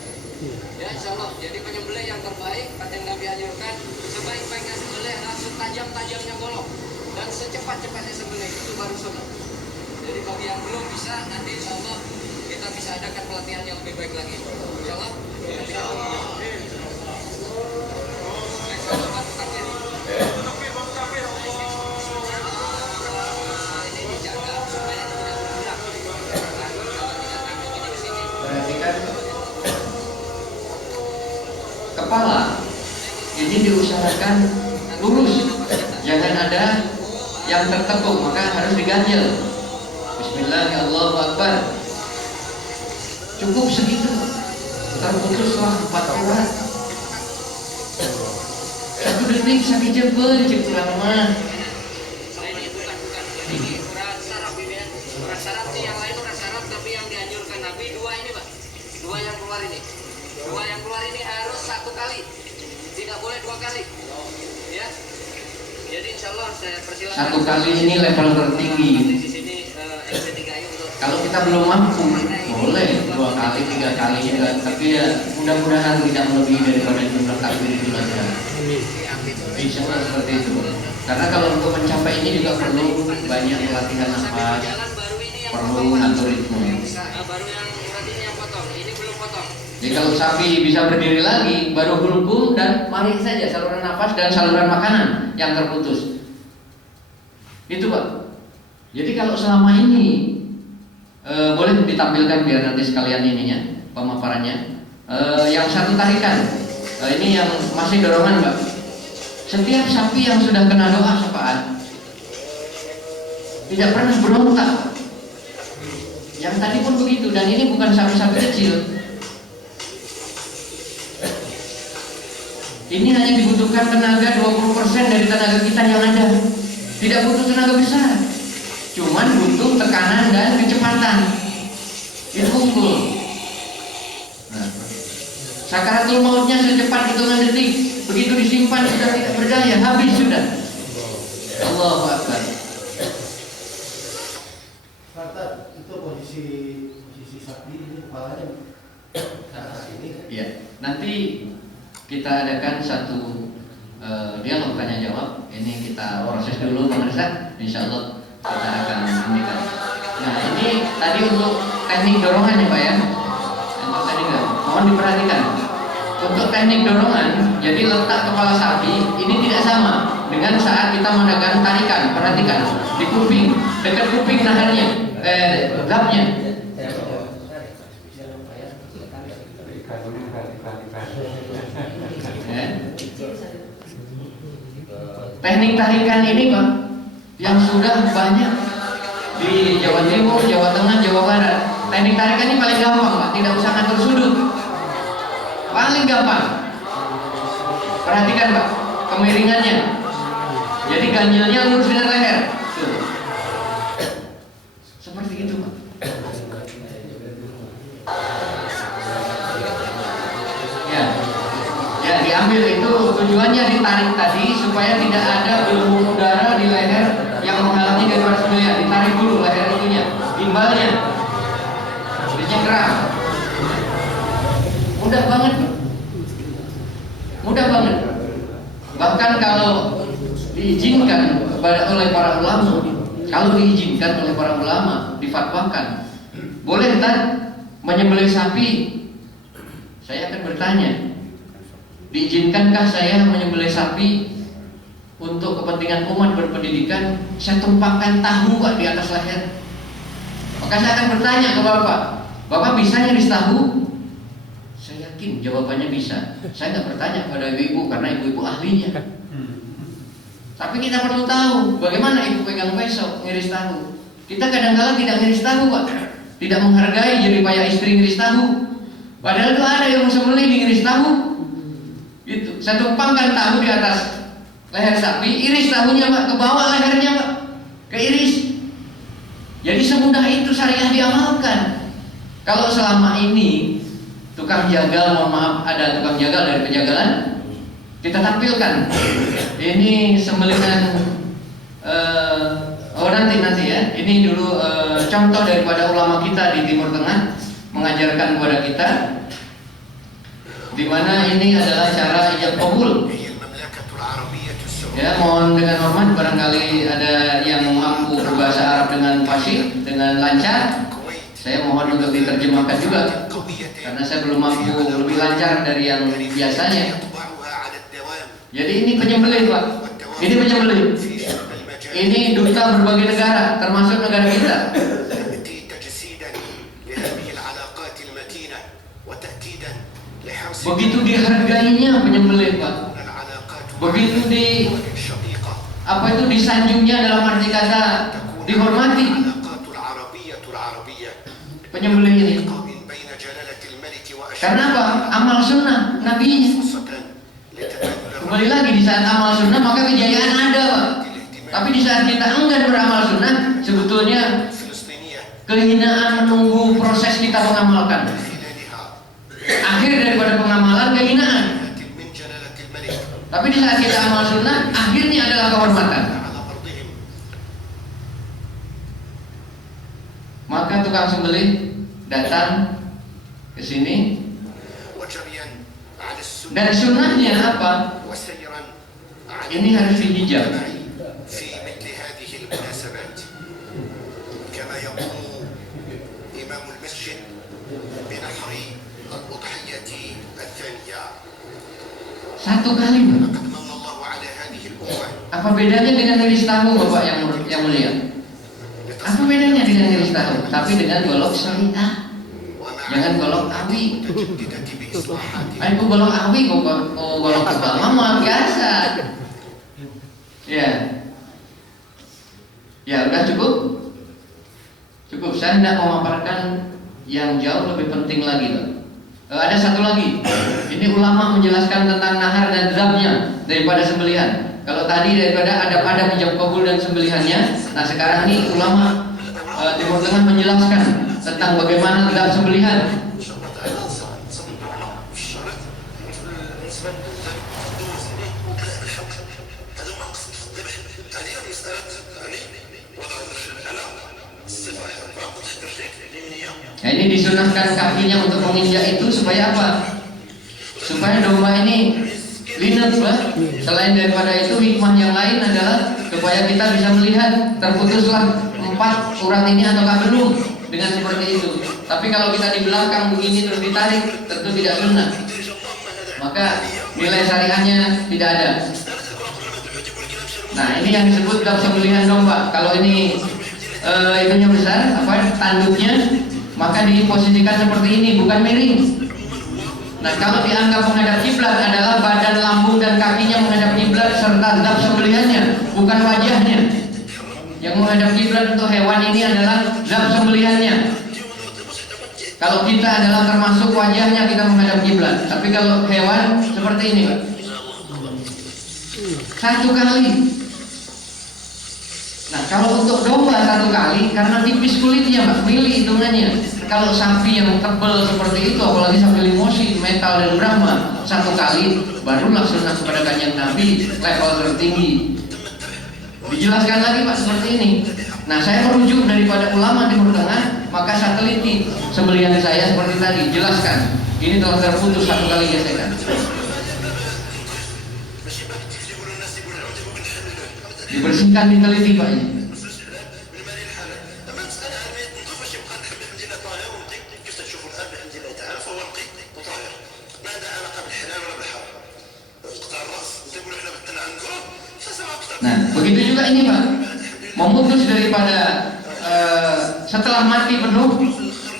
Ya, insya Allah. Jadi penyembelih yang terbaik, yang Nabi anjurkan, sebaik-baiknya sembelih adalah setajam-tajamnya golok dan secepat-cepatnya sembelih, itu baru sunat. Jadi bagi yang belum bisa, nanti insya Allah kita bisa adakan pelatihan yang lebih baik lagi. Insya Allah. Insya Allah. Ini dijaga supaya tidak bergerak. Kalau tidak tengok ini di sini. Perhatikan kepala ini diusahakan lurus, jangan ada yang tertekuk, maka harus diganjel. Bismillahirrahmanirrahim. Cukup segitu, terputuslah 4 urat. 1 detik sakit jempol kurang mah. Selain itu bukan. Ini urat saraf ini ya. Urat saraf sih yang lain urat saraf, tapi yang dianjurkan Nabi 2 ini Pak. 2 yang keluar ini. 2 yang keluar ini harus 1 kali. Tidak boleh 2 kali. Ya. Jadi insya Allah saya persilakan. 1 kali ini level tertinggi. Di sini LP3I untuk Kalau kita belum mampu, boleh 2 kali, 3 kali juga. Tapi ya mudah-mudahan tidak melebihi daripada jumlah takbir itu saja. Insya Allah seperti itu. Karena kalau untuk mencapai ini juga perlu banyak pelatihan nafas, perlu ngatur ritme. baru yang urat ini yang potong. Ini belum potong. Jadi kalau sapi bisa berdiri lagi, baru hulkum dan mari saja saluran nafas dan saluran makanan yang terputus. Itu Pak. Jadi kalau selama ini boleh ditampilkan biar nanti sekalian ininya pemaparannya. Yang 1 tarikan, ini yang masih dorongan Pak. Setiap sapi yang sudah kena doa syafa'at tidak pernah berontak. Yang tadi pun begitu, dan ini bukan sapi-sapi kecil. Ini hanya dibutuhkan tenaga 20% dari tenaga kita yang ada. Tidak butuh tenaga besar. Cuman butuh tekanan dan kecepatan. Itu unggul. Nah, sakaratul mautnya secepat hitungan detik. Begitu disimpan sudah tidak berdaya, habis sudah. Allahu Akbar. Ustaz, itu posisi sapi ini kepalanya ke atas ini. Ya, nanti kita adakan satu dialog tanya jawab. Ini kita proses dulu Bang Reza. Insya Allah kita akan menunjukkan. Nah, ini tadi untuk teknik dorongan ya Pak ya. Untuk tadi enggak, mohon diperhatikan. Untuk teknik dorongan, jadi letak kepala sapi ini tidak sama dengan saat kita mengadakan tarikan. Perhatikan di kuping, dekat kuping nahannya, lapnya. Ya. Teknik tarikan ini Pak, yang sudah banyak di Jawa Timur, Jawa Tengah, Jawa Barat. Teknik tarikan ini paling gampang Pak, tidak usah ngatur sudut. Paling gampang. Perhatikan Pak, kemiringannya. Jadi ganjilnya lurus dengan leher. Tuh. Seperti itu Pak. Ya. Ya, diambil itu tujuannya ditarik tadi supaya tidak ada gelembung udara di leher yang menghalangi daripada sembelihan. Ditarik dulu leher itunya, timbalnya. Dicengkeram. Mudah banget. Mudah banget. Bahkan kalau diizinkan oleh para ulama, kalau diizinkan oleh para ulama, difatwakan, boleh kan menyembelih sapi? Saya akan bertanya, diizinkankah saya menyembelih sapi untuk kepentingan umat berpendidikan? Saya tumpangkan tahu Pak di atas leher. Maka saya akan bertanya ke Bapak, Bapak bisa nyaris tahu? Saya yakin jawabannya bisa. Saya nggak bertanya pada ibu-ibu karena ibu-ibu ahlinya. Tapi kita perlu tahu bagaimana ibu pegang besok ngiris tahu. Kita kadang-kala tidak ngiris tahu, Pak. Tidak menghargai jadi payah istri ngiris tahu. Padahal itu ada yang sembelih di ngiris tahu. Gitu. Saya tumpangkan tahu di atas leher sapi, iris tahunya, Pak, ke bawah lehernya, Pak. Keiris. Jadi semudah itu syariah diamalkan. Kalau selama ini tukang jagal, mohon maaf, ada tukang jagal dari penjagalan, kita tampilkan. Ini sembelihan nanti ya. Ini dulu contoh daripada ulama kita di Timur Tengah mengajarkan kepada kita, di mana ini adalah cara ijab qabul. Ya, mohon dengan hormat, barangkali ada yang mampu berbahasa Arab dengan fasih, dengan lancar, saya mohon untuk diterjemahkan juga, karena saya belum mampu lebih lancar dari yang biasanya. Jadi ini penyembelih, Pak. Ini penyembelih. Ini duta berbagai negara, termasuk negara kita. Begitu dihargainya penyembelih, Pak. Begitu disanjungnya, dalam arti kata dihormati penyembelih ini. Karena apa? Amal sunnah nabinya. Kembali lagi, di saat amal sunnah maka kejayaan ada, Pak. Tapi di saat kita enggan beramal sunnah, sebetulnya kehinaan menunggu proses kita mengamalkan. Akhir daripada pengamalan kehinaan. Tapi di saat kita amal sunnah, akhirnya adalah kehormatan. Maka tukang sembelih datang ke sini, dan sunnahnya apa? Ini harus dihijab. Satu kali, Pak. Apa bedanya dengan ngiris tahu, Bapak yang mulia? Apa bedanya dengan ngiris tahu? Tapi dengan golok syariah, jangan golok awi. Aku golok awi, golok kebal mama biasa. Ya, udah cukup. Cukup. Saya tidak mau memaparkan yang jauh lebih penting lagi, Pak. Ada satu lagi. Ini ulama menjelaskan tentang nahar dan zabnya daripada sembelihan. Kalau tadi daripada adab-adab ijab qabul dan sembelihannya, nah sekarang ini ulama Timur Tengah menjelaskan tentang bagaimana zab sembelihan. Nah, ini disunahkan kakinya untuk menginjak itu supaya apa? Supaya domba ini linet, Pak. Selain daripada itu, hikmah yang lain adalah supaya kita bisa melihat terputuslah 4 urat ini ataukah belum, dengan seperti itu. Tapi kalau kita di belakang begini terus ditarik, tentu tidak sunnah. Maka nilai syariahnya tidak ada. Nah, ini yang disebut zab sembelihan domba. Kalau ini itunya besar, tanduknya, maka diposisikan seperti ini, bukan miring. Nah, kalau dianggap menghadap kiblat adalah badan, lambung, dan kakinya menghadap kiblat serta zab sembelihannya, bukan wajahnya. Yang menghadap kiblat untuk hewan ini adalah zab sembelihannya. Kalau kita adalah termasuk wajahnya kita menghadap kiblat. Tapi kalau hewan seperti ini, Pak. Satu kali. Nah, kalau untuk domba satu kali karena tipis kulitnya, Pak, mili hitungannya. Kalau sapi yang tebal seperti itu, apalagi sapi limosin, metal dan Brahma, satu kali barulah sunnah kepada kanjeng Nabi level tertinggi. Dijelaskan lagi, Pak, seperti ini. Nah, saya merujuk daripada ulama Timur Tengah, maka saya teliti sembelihan saya seperti tadi, jelaskan. Ini telah terputus satu kali gesekan. Dibersihkan, diteliti, Pak. Nah, begitu juga ini, Pak. Memutus daripada setelah mati penuh,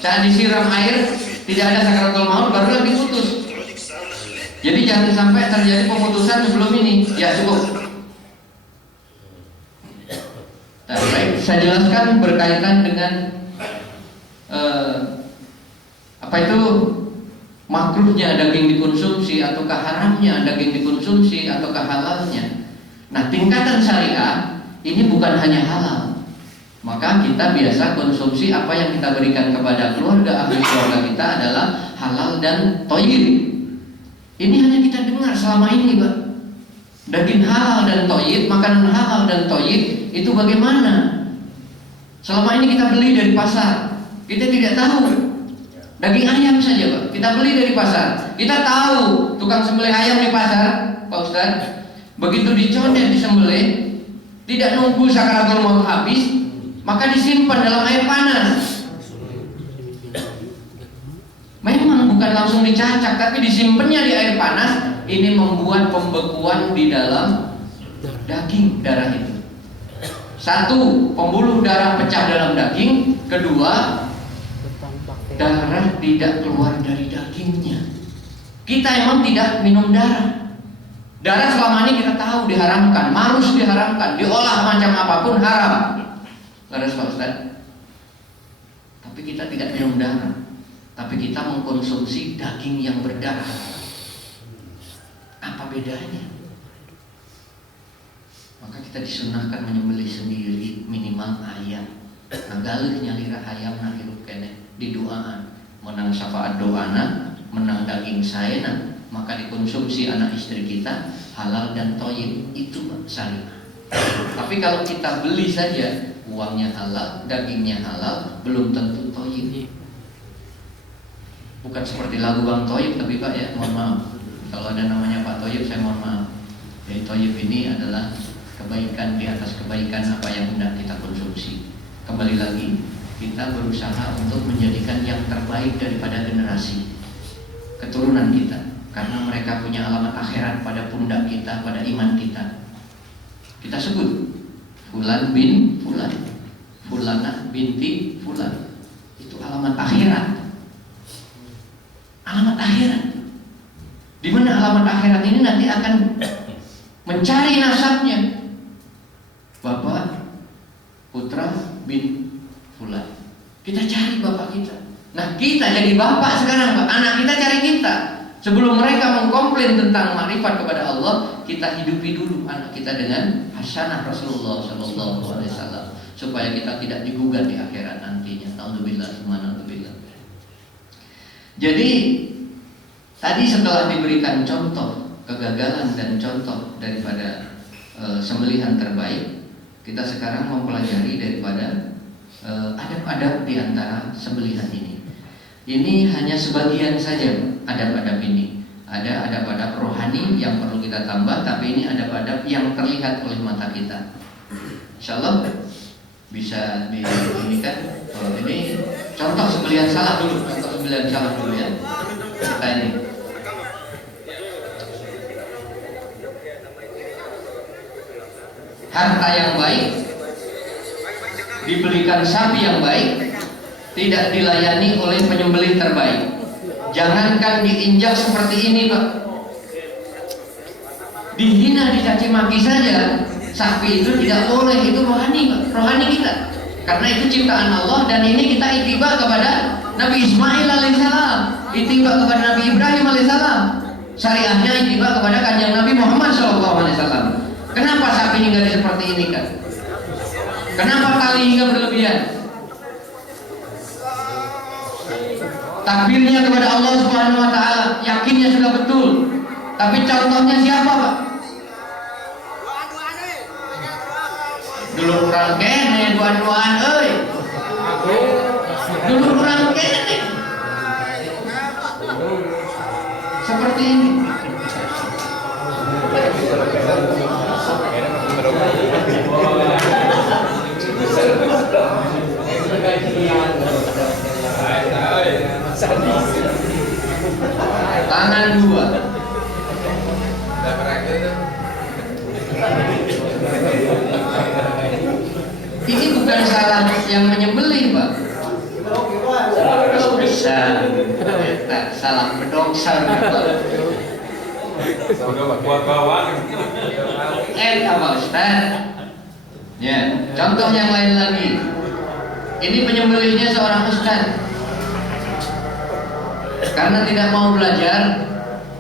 saat disiram air, tidak ada sakaratul maut, barulah diputus. Jadi jangan sampai terjadi pemutusan sebelum ini. Ya, cukup. Nah, baik. saya jelaskan berkaitan dengan apa itu makruhnya daging dikonsumsi ataukah haramnya daging dikonsumsi ataukah halalnya. Nah, tingkatan syariah ini bukan hanya halal. Maka kita biasa konsumsi apa yang kita berikan kepada keluarga, ahli keluarga kita adalah halal dan thayyib. Ini hanya kita dengar selama ini, Pak. Daging halal dan thayyib, makanan halal dan thayyib itu bagaimana? Selama ini kita beli dari pasar, kita tidak tahu. Daging ayam saja, Pak, kita beli dari pasar. Kita tahu tukang sembelih ayam di pasar, Pak Ustadz. Begitu dicodet disembelih, tidak nunggu sakaratul maut habis, maka disimpan dalam air panas. Memang bukan langsung dicacak, tapi disimpannya di air panas. Ini membuat pembekuan di dalam daging darah itu. Satu, pembuluh darah pecah dalam daging. Kedua, darah tidak keluar dari dagingnya. Kita emang tidak minum darah. Darah selama ini kita tahu diharamkan, marus diharamkan, diolah macam apapun haram. Laras Pak Ustaz. Tapi kita tidak minum darah, tapi kita mengkonsumsi daging yang berdarah. Apa bedanya? Maka kita disunahkan menyembelih sendiri minimal ayam. Nagalih nyalira ayam nahirup kene di doaan. Menang syafaat doana, menang daging saena, maka dikonsumsi anak istri kita halal dan thayyib. Itu syariah. Tapi kalau kita beli saja, uangnya halal, dagingnya halal, belum tentu thayyib. Bukan seperti lagu Bang Thayyib, tapi Pak ya, mohon maaf. Kalau ada namanya Pak Thayyib, saya mohon maaf. Jadi thayyib ini adalah kebaikan di atas kebaikan apa yang hendak kita konsumsi. Kembali lagi, kita berusaha untuk menjadikan yang terbaik daripada generasi keturunan kita, karena mereka punya alamat akhirat pada pundak kita, pada iman kita. Kita sebut Fulan bin Fulan, Fulanah binti Fulan. Itu alamat akhirat. Alamat akhirat. Di mana alamat akhirat ini nanti akan mencari nasabnya. Bapak putra bin Fulan. Kita cari bapak kita. Nah, kita jadi bapak sekarang, Pak. Anak kita cari kita. Sebelum mereka mengkomplain tentang makrifat kepada Allah, kita hidupi dulu anak kita dengan hasanah Rasulullah Shallallahu Alaihi Wasallam, supaya kita tidak digugat di akhirat nantinya. Alhamdulillah, alhamdulillah. Jadi tadi setelah diberikan contoh kegagalan dan contoh daripada sembelihan terbaik, kita sekarang mempelajari daripada adab-adab di antara sembelihan ini. Ini hanya sebagian saja adab-adab ini. Ada adab-adab rohani yang perlu kita tambah, tapi ini adab-adab yang terlihat oleh mata kita. Insyaallah bisa diinikan. Kalau ini contoh sembelihan salah dulu, contoh sembelihan salah dulu ya. Kita ini. Harta yang baik, dibelikan sapi yang baik, tidak dilayani oleh penyembelih terbaik. Jangankan diinjak seperti ini, Pak. Dihina, dicaci maki saja, sapi itu tidak boleh. Itu rohani, Pak. Rohani kita. Karena itu ciptaan Allah, dan ini kita ittiba kepada Nabi Ismail alaihissalam, ittiba kepada Nabi Ibrahim alaihissalam. Syariahnya ittiba kepada kanjeng Nabi Muhammad SAW. Kenapa sapi hingga seperti ini, kan? Kenapa tali hingga berlebihan? Takbirnya kepada Allah Subhanahu wa taala, yakinnya sudah betul. Tapi contohnya siapa, Pak? Dulu kurang kene dua-duaan euy. Dulu kurang kene. Seperti ini. Tangan dua. Ini bukan salah yang menyembelih, Pak. Bisa salah berdosa, Pak. Pak Ustaz. Ya, contoh yang lain lagi. Ini penyembelihnya seorang ustaz. Karena tidak mau belajar,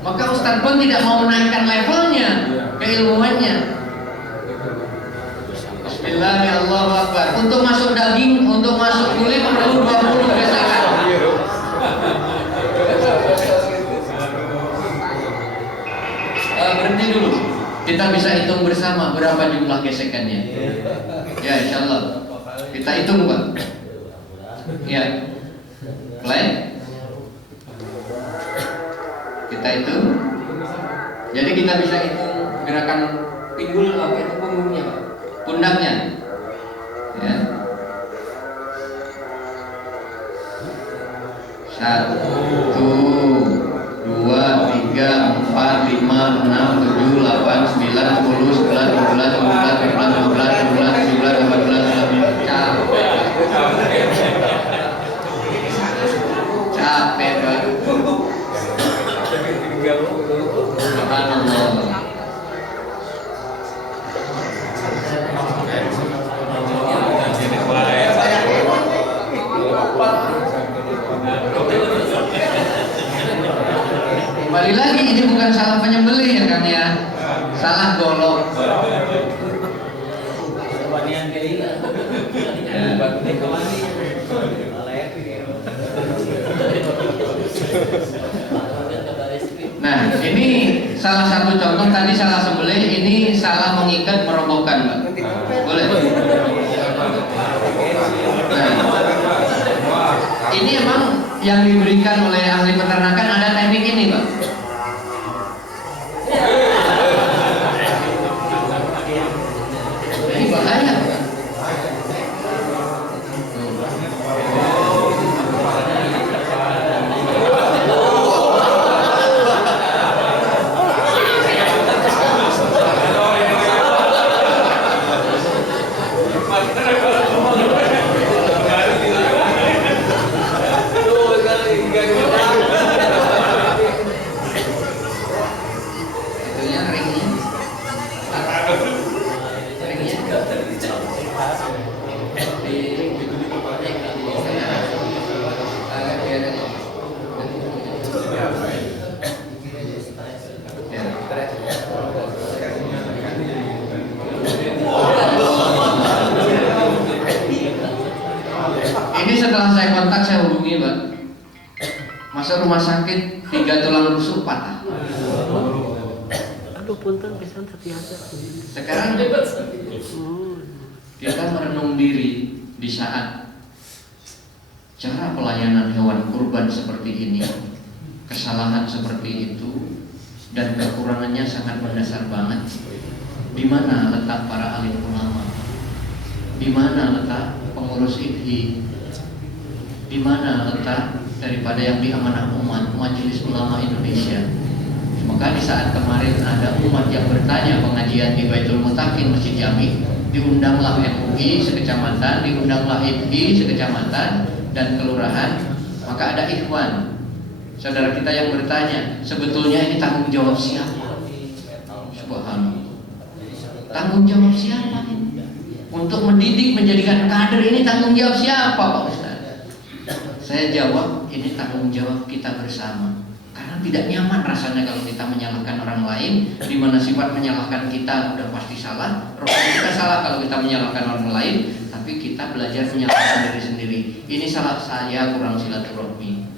maka ustaz pun tidak mau menaikkan levelnya, keilmuannya. Bismillahirrahmanirrahim. Untuk masuk daging, untuk masuk kulit perlu 20 gesekan. Berhenti dulu. Kita bisa hitung bersama berapa jumlah gesekannya. Ya, insyaallah. Kita hitung, Pak. Ya. Lain? Kita hitung. Jadi kita bisa hitung gerakan pinggul apa itu punggungnya, Pak. Pundaknya. Ya. 1 2 3 4 5 6 7 8 9 10 11 12 13 14 15 16 17 18 capek Pak. Subhanallah. Kembali lagi, ini bukan salah penyembelih ya Kang ya, salah golok. Nah, ini salah satu contoh tadi salah sembelih, ini salah mengikat merobohkan, Pak. Boleh? Nah, ini emang yang diberikan oleh ahli peternakan ada teknik ini, Pak. Ini bahaya, Pak. Ini setelah saya kontak, saya hubungi, Pak. Masuk rumah sakit, 3 tulang rusuk patah. Aduh, punten pisan setiasa. Sekarang kita merenung diri di saat cara pelayanan hewan kurban seperti ini, kesalahan seperti itu, dan kekurangannya sangat mendasar banget. Di mana letak para alim ulama? Di mana letak pengurus IPHI? Di mana letak daripada yang diamanah umat, Majelis Ulama Indonesia? Maka di saat kemarin ada umat yang bertanya pengajian di Baitul Mutakin Masjid Jami, diundanglah MUI sekecamatan, diundanglah IPHI sekecamatan dan kelurahan. Maka ada ikhwan, saudara kita yang bertanya, sebetulnya ini tanggung jawab siapa? Subhanallah. Tanggung jawab siapa ini? Untuk mendidik, menjadikan kader ini tanggung jawab siapa, Pak Ustaz? Saya jawab, ini tanggung jawab kita bersama. Karena tidak nyaman rasanya kalau kita menyalahkan orang lain, di mana sifat menyalahkan kita udah pasti salah. Roh kita salah kalau kita menyalahkan orang lain, tapi kita belajar menyalahkan diri sendiri. Ini salah saya, kurang silaturahmi.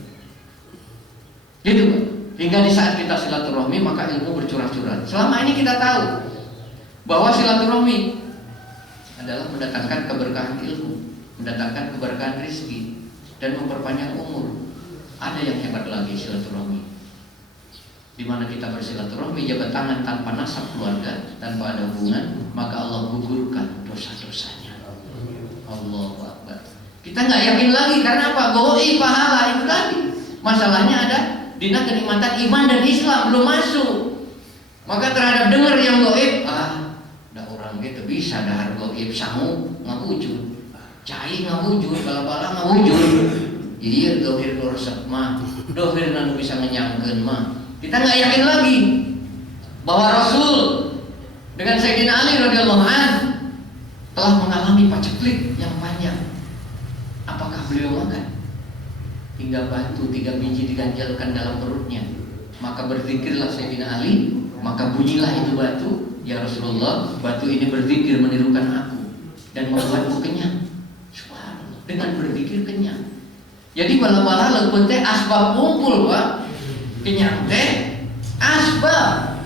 Gitu, Pak. Hingga di saat kita silaturahmi, maka ilmu bercurah-curah. Selama ini kita tahu bahwa silaturahmi adalah mendatangkan keberkahan ilmu, mendatangkan keberkahan rezeki, dan memperpanjang umur. Ada yang hebat lagi silaturahmi, di mana kita bersilaturahmi, jabat tangan tanpa nasab keluarga, tanpa ada hubungan, maka Allah gugurkan dosa-dosanya. Allahu Akbar. Kita nggak yakin lagi karena apa? Goib pahala itu tadi. Masalahnya ada dina kenikmatan iman dan Islam belum masuk. Maka terhadap dengar yang goib, dah orang gitu bisa dahar goib sangu ngawujud. Cai ngawujud, bala-bala ngawujud. Iya, dohir resep mah, dohir nanu bisa ngenyangkeun mah. Kita nggak yakin lagi bahwa Rasul dengan Sayyidina Ali radhiyallahu an telah mengalami paceklik yang panjang. Apakah beliau makan? Hingga batu 3 biji diganjalkan dalam perutnya. Maka berzikirlah Sayyidina Ali, maka bunyilah itu batu, ya Rasulullah, batu ini berzikir menirukan aku dan membuatku kenyang. Subhanallah, dengan berzikir kenyang. Jadi bala-bala leupeuh teh asbab kumpul, Pak. Kenyang teh asbab.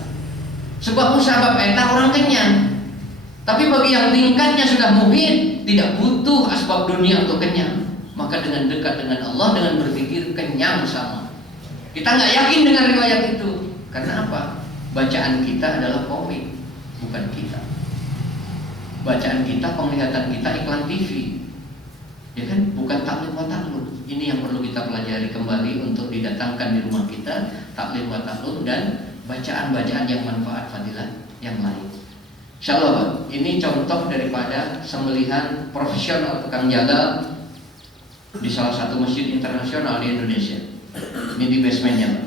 Sebab musabab eta orang kenyang. Tapi bagi yang tingkatnya sudah muhid, tidak butuh asbab dunia untuk kenyang. Maka dengan dekat dengan Allah, dengan berzikir kenyang sama. Kita nggak yakin dengan riwayat itu. Karena apa? Bacaan kita adalah komik, bukan kita. Bacaan kita, penglihatan kita iklan TV, ya kan? Bukan taklim wa taklum. Ini yang perlu kita pelajari kembali untuk didatangkan di rumah kita, taklim wa taklum dan bacaan-bacaan yang manfaat fadilah yang lain. Insyaallah, ini contoh daripada sembelihan profesional tukang jagal di salah satu masjid internasional di Indonesia. Ini di basementnya, Pak.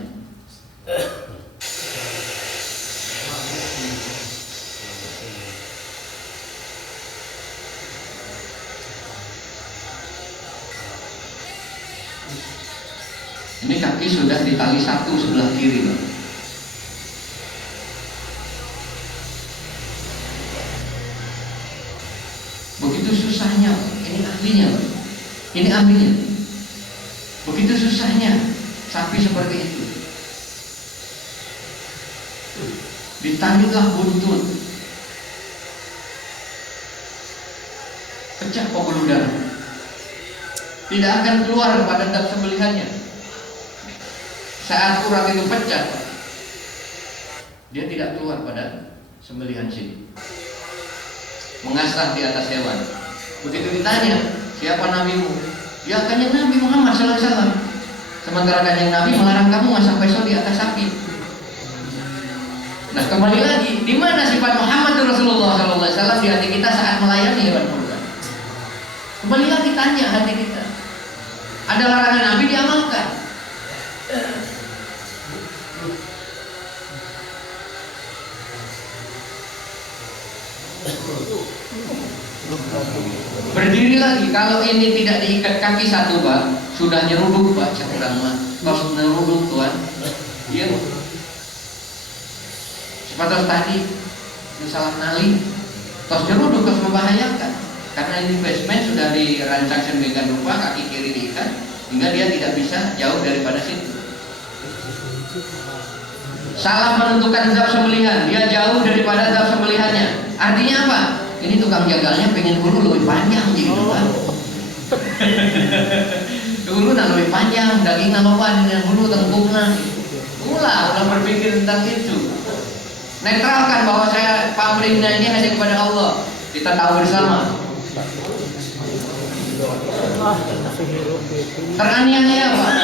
Ini kaki sudah ditali satu sebelah kiri, Pak. Begitu susahnya, Pak. Ini ahlinya, Pak. Ini ahlinya. Begitu susahnya sapi seperti itu. Ditaliklah buntut, pecah pembuluh darah, tidak akan keluar pada dap sembelihannya. Saat urat itu pecah, dia tidak keluar pada sembelihan sini. Mengasah di atas hewan. Begitu ditanya, siapa nabimu? Ya kanjeng Nabi Muhammad SAW. Sementara kanjeng Nabi melarang kamu ngasah peso di atas sapi. Nah, kembali lagi, di mana sifat Muhammad Rasulullah SAW di hati kita saat melayani hewan kurban? Kembali lagi tanya hati kita. Ada larangan Nabi diamalkan. Berdiri lagi. Kalau ini tidak diikat kaki satu, Pak, sudah nyeruduk, Pak, cekudang mah. Kalau nyeruduk, Tuan, dia sepatos tadi salah nali, tos nyeruduk, tos membahayakan. Karena ini basement sudah dirancang sedemikian rupa, kaki kiri diikat, hingga dia tidak bisa jauh daripada situ. Salah menentukan zat sembelihan, dia jauh daripada zat sembelihannya. Artinya apa? Ini tukang jagalnya pengen hulu lebih panjang gitu, Pak. Hulu lebih panjang, dagingnya loba dengan hulu tengkungna. Ulah berpikir tentang itu. Netralkan bahwa saya pamrihnya ini hanya kepada Allah. Kita tahu bersama. Teraniaya, Pak.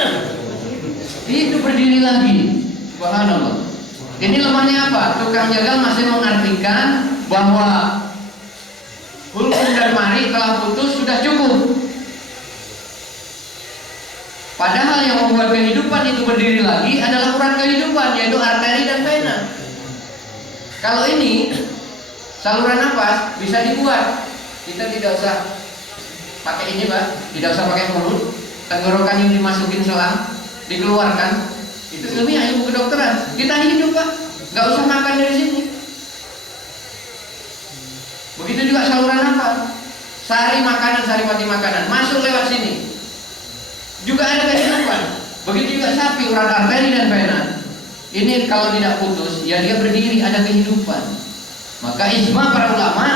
Itu berdiri lagi. Subhanallah. Ini lemahnya apa? Tukang jagal masih mengartikan bahwa hulkum dan mari telah putus sudah cukup. Padahal yang membuat kehidupan itu berdiri lagi adalah urat kehidupan, yaitu arteri dan vena. Kalau ini saluran nafas bisa dibuat, kita tidak usah pakai ini, Pak, tidak usah pakai mulut, tenggorokan yang dimasukin selang, dikeluarkan. Itu ilmiah, ilmu kedokteran. Kita hidup, Pak, nggak usah makan dari sini. Begitu juga saluran nafas, sari makanan, sari mati makanan masuk lewat sini, juga ada kehidupan. Begitu juga sapi, urat arteri dan vena. Ini kalau tidak putus, ya dia berdiri, ada kehidupan. Maka ijma para ulama,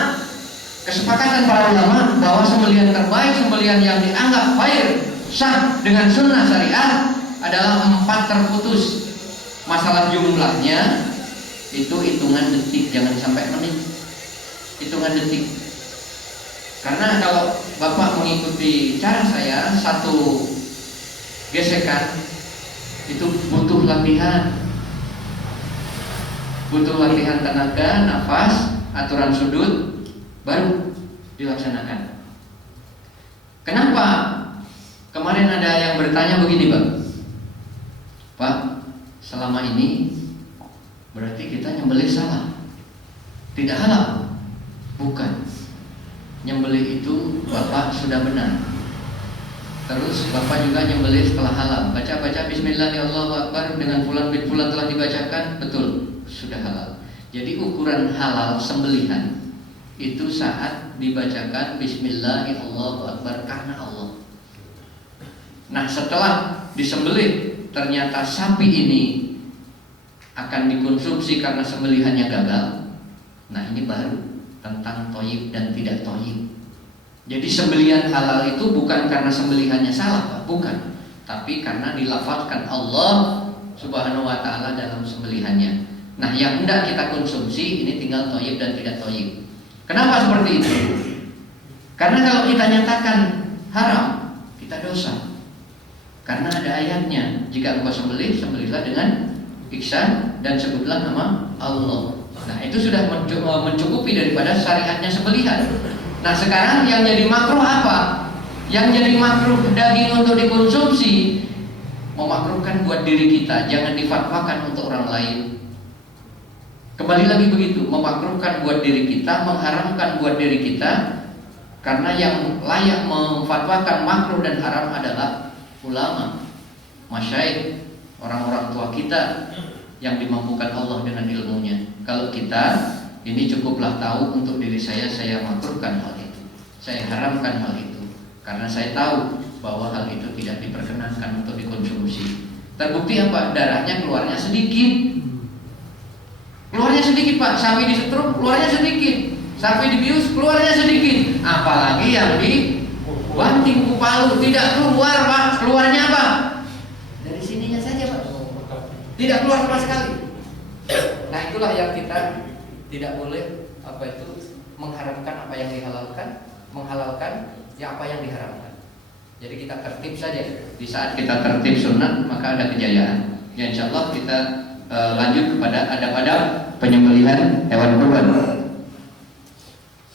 kesepakatan para ulama bahwa sembelihan terbaik, sembelihan yang dianggap khair, sah dengan sunnah syariah adalah 4 terputus. Masalah jumlahnya itu hitungan detik, jangan sampai menit. Hitungan detik. Karena kalau Bapak mengikuti cara saya, satu gesekan itu butuh latihan. Butuh latihan tenaga, nafas, aturan sudut, baru dilaksanakan. Kenapa? Kemarin ada yang bertanya begini, Pak, selama ini berarti kita nyembelih salah, tidak halal? Bukan. nyembelih itu Bapak sudah benar. Terus Bapak juga nyembelih setelah halal. Baca Bismillahirrahmanirrahim dengan fulan bin fulan telah dibacakan, betul, sudah halal. Jadi ukuran halal sembelihan itu saat dibacakan Bismillahirrahmanirrahim karena Allah. Nah, setelah disembelih ternyata sapi ini akan dikonsumsi karena sembelihannya gagal. Nah, ini baru tentang toyib dan tidak toyib. Jadi sembelihan halal itu bukan karena sembelihannya salah, Pak, bukan, tapi karena dilafalkan Allah Subhanahu wa taala dalam sembelihannya. Nah, yang hendak kita konsumsi ini tinggal toyib dan tidak toyib. Kenapa seperti itu? Karena kalau kita nyatakan haram, kita dosa. Karena ada ayatnya, jika engkau sembelih, sembelihlah dengan ihsan dan sebutlah nama Allah. Nah, itu sudah mencukupi daripada syariatnya sembelihan. Nah, sekarang yang jadi makruh apa? Yang jadi makruh daging untuk dikonsumsi, memakruhkan buat diri kita, jangan difatwakan untuk orang lain. Kembali lagi begitu, memakruhkan buat diri kita, mengharamkan buat diri kita, karena yang layak memfatwakan makruh dan haram adalah ulama, masyaikh, orang-orang tua kita yang dimampukan Allah dengan ilmunya. Kalau kita ini cukuplah tahu untuk diri saya makruhkan hal itu, saya haramkan hal itu, karena saya tahu bahwa hal itu tidak diperkenankan untuk dikonsumsi. Terbukti apa? Darahnya keluarnya sedikit. Keluarnya sedikit, Pak. Sapi disetrum keluarnya sedikit, sapi dibius keluarnya sedikit. Apalagi yang dibanting kupalu tidak keluar, Pak. Keluarnya apa? Dari sininya saja, Pak. Tidak keluar sama sekali. Nah, itulah yang kita tidak boleh mengharamkan apa yang dihalalkan, menghalalkan ya apa yang diharamkan. Jadi kita tertib saja. Di saat kita tertib sunat maka ada kejayaan. Ya, insya Allah kita lanjut kepada adab-adab penyembelihan hewan kurban.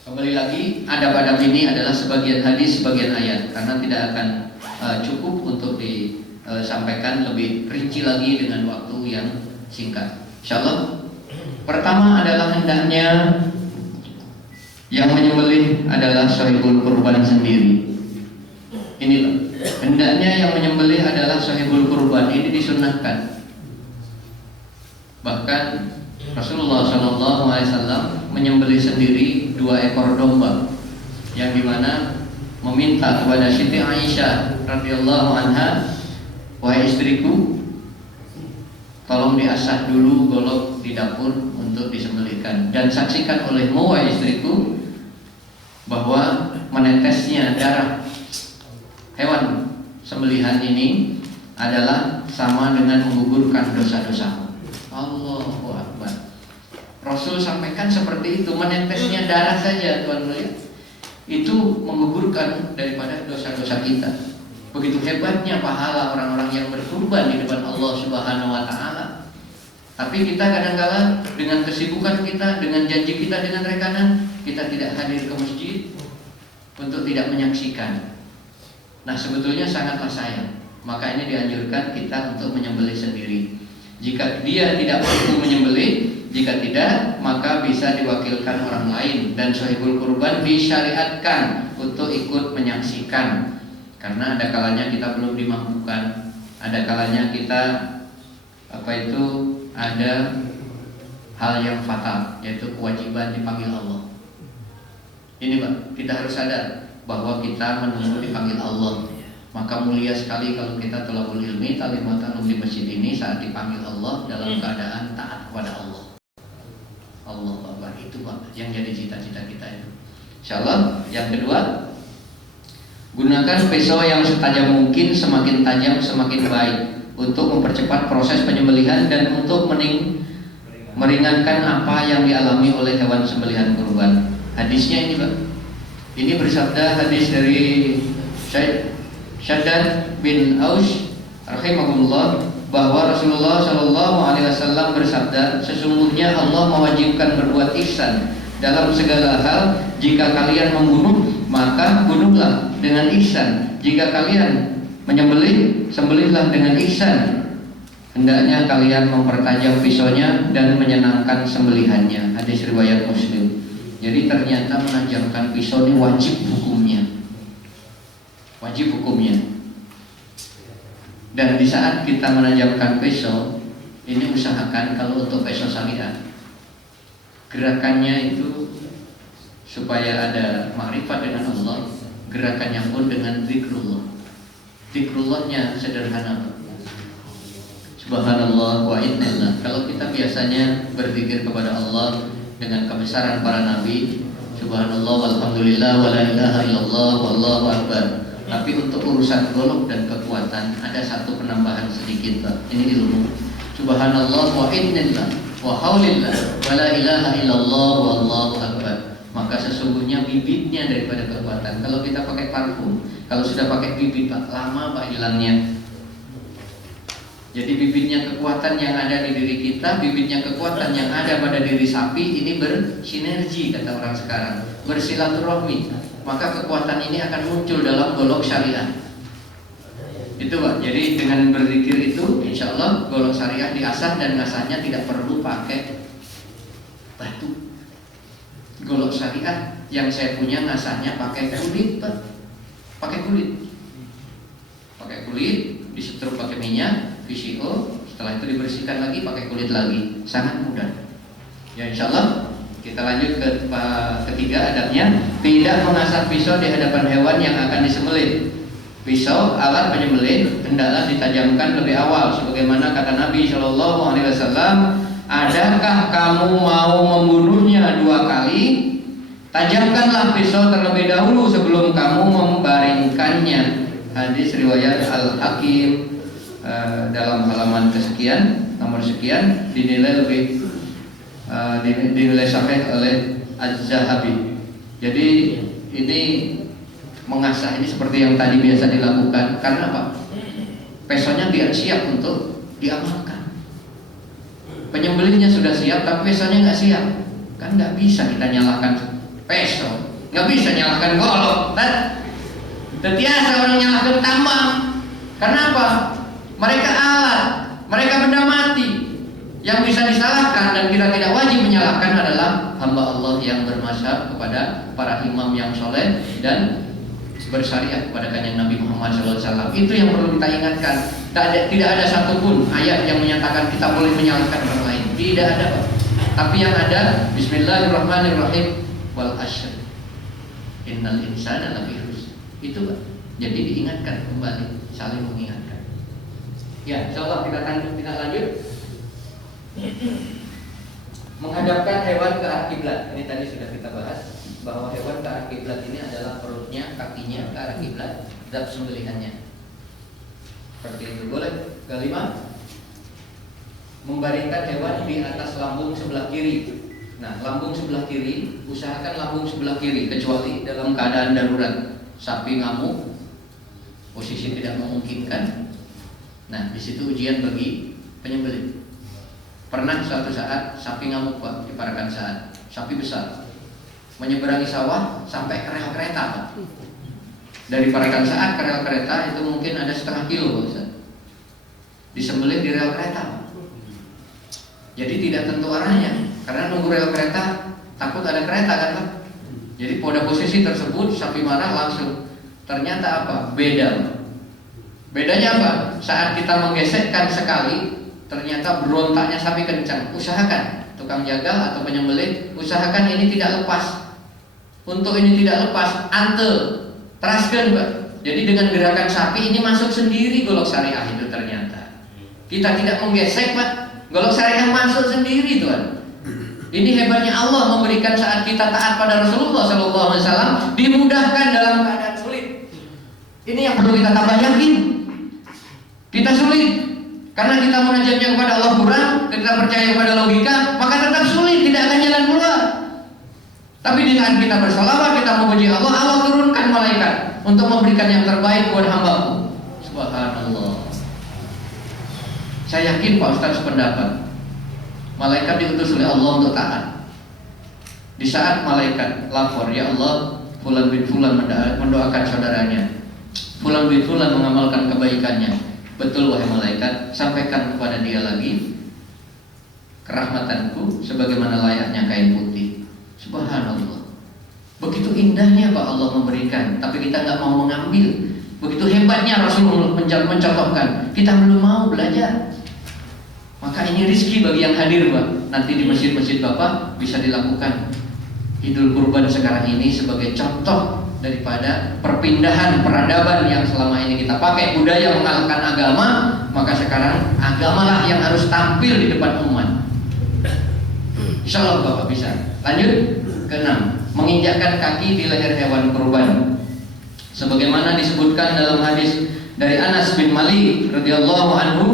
Kembali lagi, adab-adab ini adalah sebagian hadis, sebagian ayat, karena tidak akan cukup untuk disampaikan lebih rinci lagi dengan waktu yang singkat. Insyaallah. Pertama adalah hendaknya yang menyembelih adalah sahibul kurban sendiri. Inilah, hendaknya yang menyembelih adalah sahibul kurban, ini disunnahkan. Bahkan Rasulullah SAW menyembelih sendiri 2 ekor domba, yang dimana meminta kepada Siti Aisyah radhiyallahu anha, wahai istriku, tolong diasah dulu golok di dapur untuk disembelihkan, dan saksikan olehmu wahai istriku bahwa menetesnya darah hewan sembelihan ini adalah sama dengan menggugurkan dosa-dosa. Allahu Akbar. Rasul sampaikan seperti itu, menetesnya darah saja, Tuhan melihat, itu menggugurkan daripada dosa-dosa kita. Begitu hebatnya pahala orang-orang yang berkurban di depan Allah Subhanahu wa taala. Tapi kita kadang-kala dengan kesibukan kita, dengan janji kita dengan rekanan, kita tidak hadir ke masjid untuk tidak menyaksikan. Nah, sebetulnya sangatlah sayang. Maka ini dianjurkan kita untuk menyembelih sendiri. Jika dia tidak mampu menyembelih, jika tidak, maka bisa diwakilkan orang lain, dan sahibul kurban disyariatkan untuk ikut menyaksikan. Karena ada kalanya kita belum dimampukan, ada kalanya kita ada hal yang fatal, yaitu kewajiban dipanggil Allah. Ini, Pak, kita harus sadar bahwa kita menunggu dipanggil Allah. Maka mulia sekali kalau kita thalabul ilmi, ta'lim di masjid ini saat dipanggil Allah dalam keadaan taat kepada Allah. Allah Akbar, itu, Pak, yang jadi cita-cita kita itu. Insyaallah. Yang kedua, gunakan pisau yang setajam mungkin, semakin tajam semakin baik, untuk mempercepat proses penyembelihan dan untuk meringankan apa yang dialami oleh hewan sembelihan kurban. Hadisnya ini, Pak. Ini bersabda hadis dari Syaddad bin Aus rahimahullah, bahwa Rasulullah SAW bersabda, sesungguhnya Allah mewajibkan berbuat ihsan dalam segala hal. Jika kalian membunuh, maka bunuhlah dengan ihsan. Jika kalian menyembelih, sembelihlah dengan ihsan. Hendaknya kalian mempertajam pisaunya dan menyenangkan sembelihannya. Hadis riwayat Muslim. Jadi ternyata menajamkan pisau ini wajib hukumnya. Wajib hukumnya. Dan di saat kita menajamkan pisau, ini usahakan kalau untuk pisau syariah, gerakannya itu supaya ada makrifat dengan Allah, gerakannya pun dengan zikrullah. Zikrullahnya sederhana, Subhanallah wa innallah. Kalau kita biasanya berzikir kepada Allah dengan kebesaran para nabi, Subhanallah walhamdulillah wa la ilaha illallah wallahu akbar. Tapi untuk urusan golok dan kekuatan ada satu penambahan sedikit, Pak. Ini ilmu. Subhanallah wa innallah wa haulillah wa la ilaha illallah wallahu akbar. Maka sesungguhnya bibitnya daripada kekuatan. Kalau kita pakai parfum, kalau sudah pakai bibit, Pak, lama Pak hilangnya. Jadi bibitnya kekuatan yang ada di diri kita, bibitnya kekuatan yang ada pada diri sapi ini bersinergi, kata orang sekarang, bersilaturahmi. Maka kekuatan ini akan muncul dalam golok syariah. Itu Pak. Jadi dengan berzikir itu, insya Allah golok syariah diasah dan ngasahnya tidak perlu pakai batu. Golok syariah yang saya punya ngasahnya pakai kulit, Pak. Pakai kulit. Pakai kulit, disetrum pakai minyak, VCO, setelah itu dibersihkan lagi pakai kulit lagi. Sangat mudah. Ya insya Allah kita lanjut ke ketiga adabnya, tidak mengasah pisau di hadapan hewan yang akan disembelih. Pisau alat penyembelih hendaklah ditajamkan lebih awal, sebagaimana kata Nabi Shallallahu Alaihi Wasallam, adakah kamu mau membunuhnya 2 kali? Tajamkanlah pisau terlebih dahulu sebelum kamu membaringkannya. Hadis riwayat Al-Hakim dalam halaman kesekian, nomor sekian, dinilai lebih dinilai sahih oleh Az-Zahabi. Jadi ini mengasah ini seperti yang tadi biasa dilakukan. Karena apa? Pesonya biar siap untuk diamalkan. Penyembelihnya sudah siap, tapi pesonya nggak siap. Kan nggak bisa kita nyalakan peso, nggak bisa nyalakan golok. Terbiasa orang nyalakan tambang. Kenapa? Mereka alat, mereka benda mati. Yang bisa disalahkan dan kita tidak wajib menyalahkan adalah hamba Allah yang bermasyhar kepada para imam yang soleh dan bersyariat kepada kanjeng Nabi Muhammad SAW. Itu yang perlu kita ingatkan. Tidak ada satupun ayat yang menyatakan kita boleh menyalahkan orang lain. Tidak ada, Pak. Tapi yang ada Bismillahirrahmanirrahim wal ashr innal insana lafi khusr. Itu, Pak. Jadi diingatkan kembali, saling mengingatkan. Ya, insyaallah kita lanjut. Menghadapkan hewan ke arah kiblat. Ini tadi sudah kita bahas bahwa hewan ke arah kiblat ini adalah perutnya, kakinya ke arah kiblat, zat sembelihannya. Seperti itu. Boleh. Kelima, membaringkan hewan di atas lambung sebelah kiri. Nah, lambung sebelah kiri, usahakan lambung sebelah kiri kecuali dalam keadaan darurat. Sapi ngamuk, posisi tidak memungkinkan. Nah, di situ ujian bagi penyembelih. Pernah suatu saat sapi ngamuk, Pak, di Parakan Saat. Sapi besar menyeberangi sawah sampai ke rel kereta, Pak. Dari Parakan Saat ke rel kereta itu mungkin ada setengah kilo, Pak. Disembelih di rel kereta, Pak. Jadi tidak tentu arahnya, karena nunggu rel kereta takut ada kereta kan, Pak. Jadi pada posisi tersebut sapi marah langsung. Ternyata apa? Beda. Bedanya apa? Saat kita menggesekkan sekali, ternyata berontaknya sapi kencang. Usahakan tukang jagal atau penyembelih, usahakan ini tidak lepas. Untuk ini tidak lepas, antel, teraskan, Pak. Jadi dengan gerakan sapi ini masuk sendiri golok syariah itu ternyata. Kita tidak menggesek, Pak. Golok syariah masuk sendiri, Tuhan. Ini hebatnya Allah memberikan saat kita taat pada Rasulullah SAW dimudahkan dalam keadaan sulit. Ini yang perlu kita tambah yakin. Kita sulit karena kita munajatnya kepada Allah kurang, kita percaya kepada logika, maka tetap sulit, tidak akan jalan keluar. Tapi dengan kita bersalawat, kita memuji Allah, Allah turunkan malaikat untuk memberikan yang terbaik buat hambaku. Subhanallah. Saya yakin Pak Ustaz sependapat. Malaikat diutus oleh Allah untuk taat. Di saat malaikat lapor, ya Allah, fulan bin fulan mendoakan saudaranya, fulan bin fulan mengamalkan kebaikannya. Betul wahai malaikat, sampaikan kepada dia lagi kerahmatanku sebagaimana layaknya kain putih. Subhanallah. Begitu indahnya Pak Allah memberikan, tapi kita nggak mau mengambil. Begitu hebatnya Rasul mencontohkan, kita belum mau belajar. Maka ini rizki bagi yang hadir Pak. Nanti di masjid-masjid Bapak bisa dilakukan Idul Kurban sekarang ini sebagai contoh daripada perpindahan peradaban yang selama ini kita pakai budaya mengalahkan agama. Maka sekarang agamalah yang harus tampil di depan umat. Insya Allah Bapak bisa. Lanjut ke-6, menginjakkan kaki di leher hewan kurban. Sebagaimana disebutkan dalam hadis dari Anas bin Malik radhiyallahu anhu,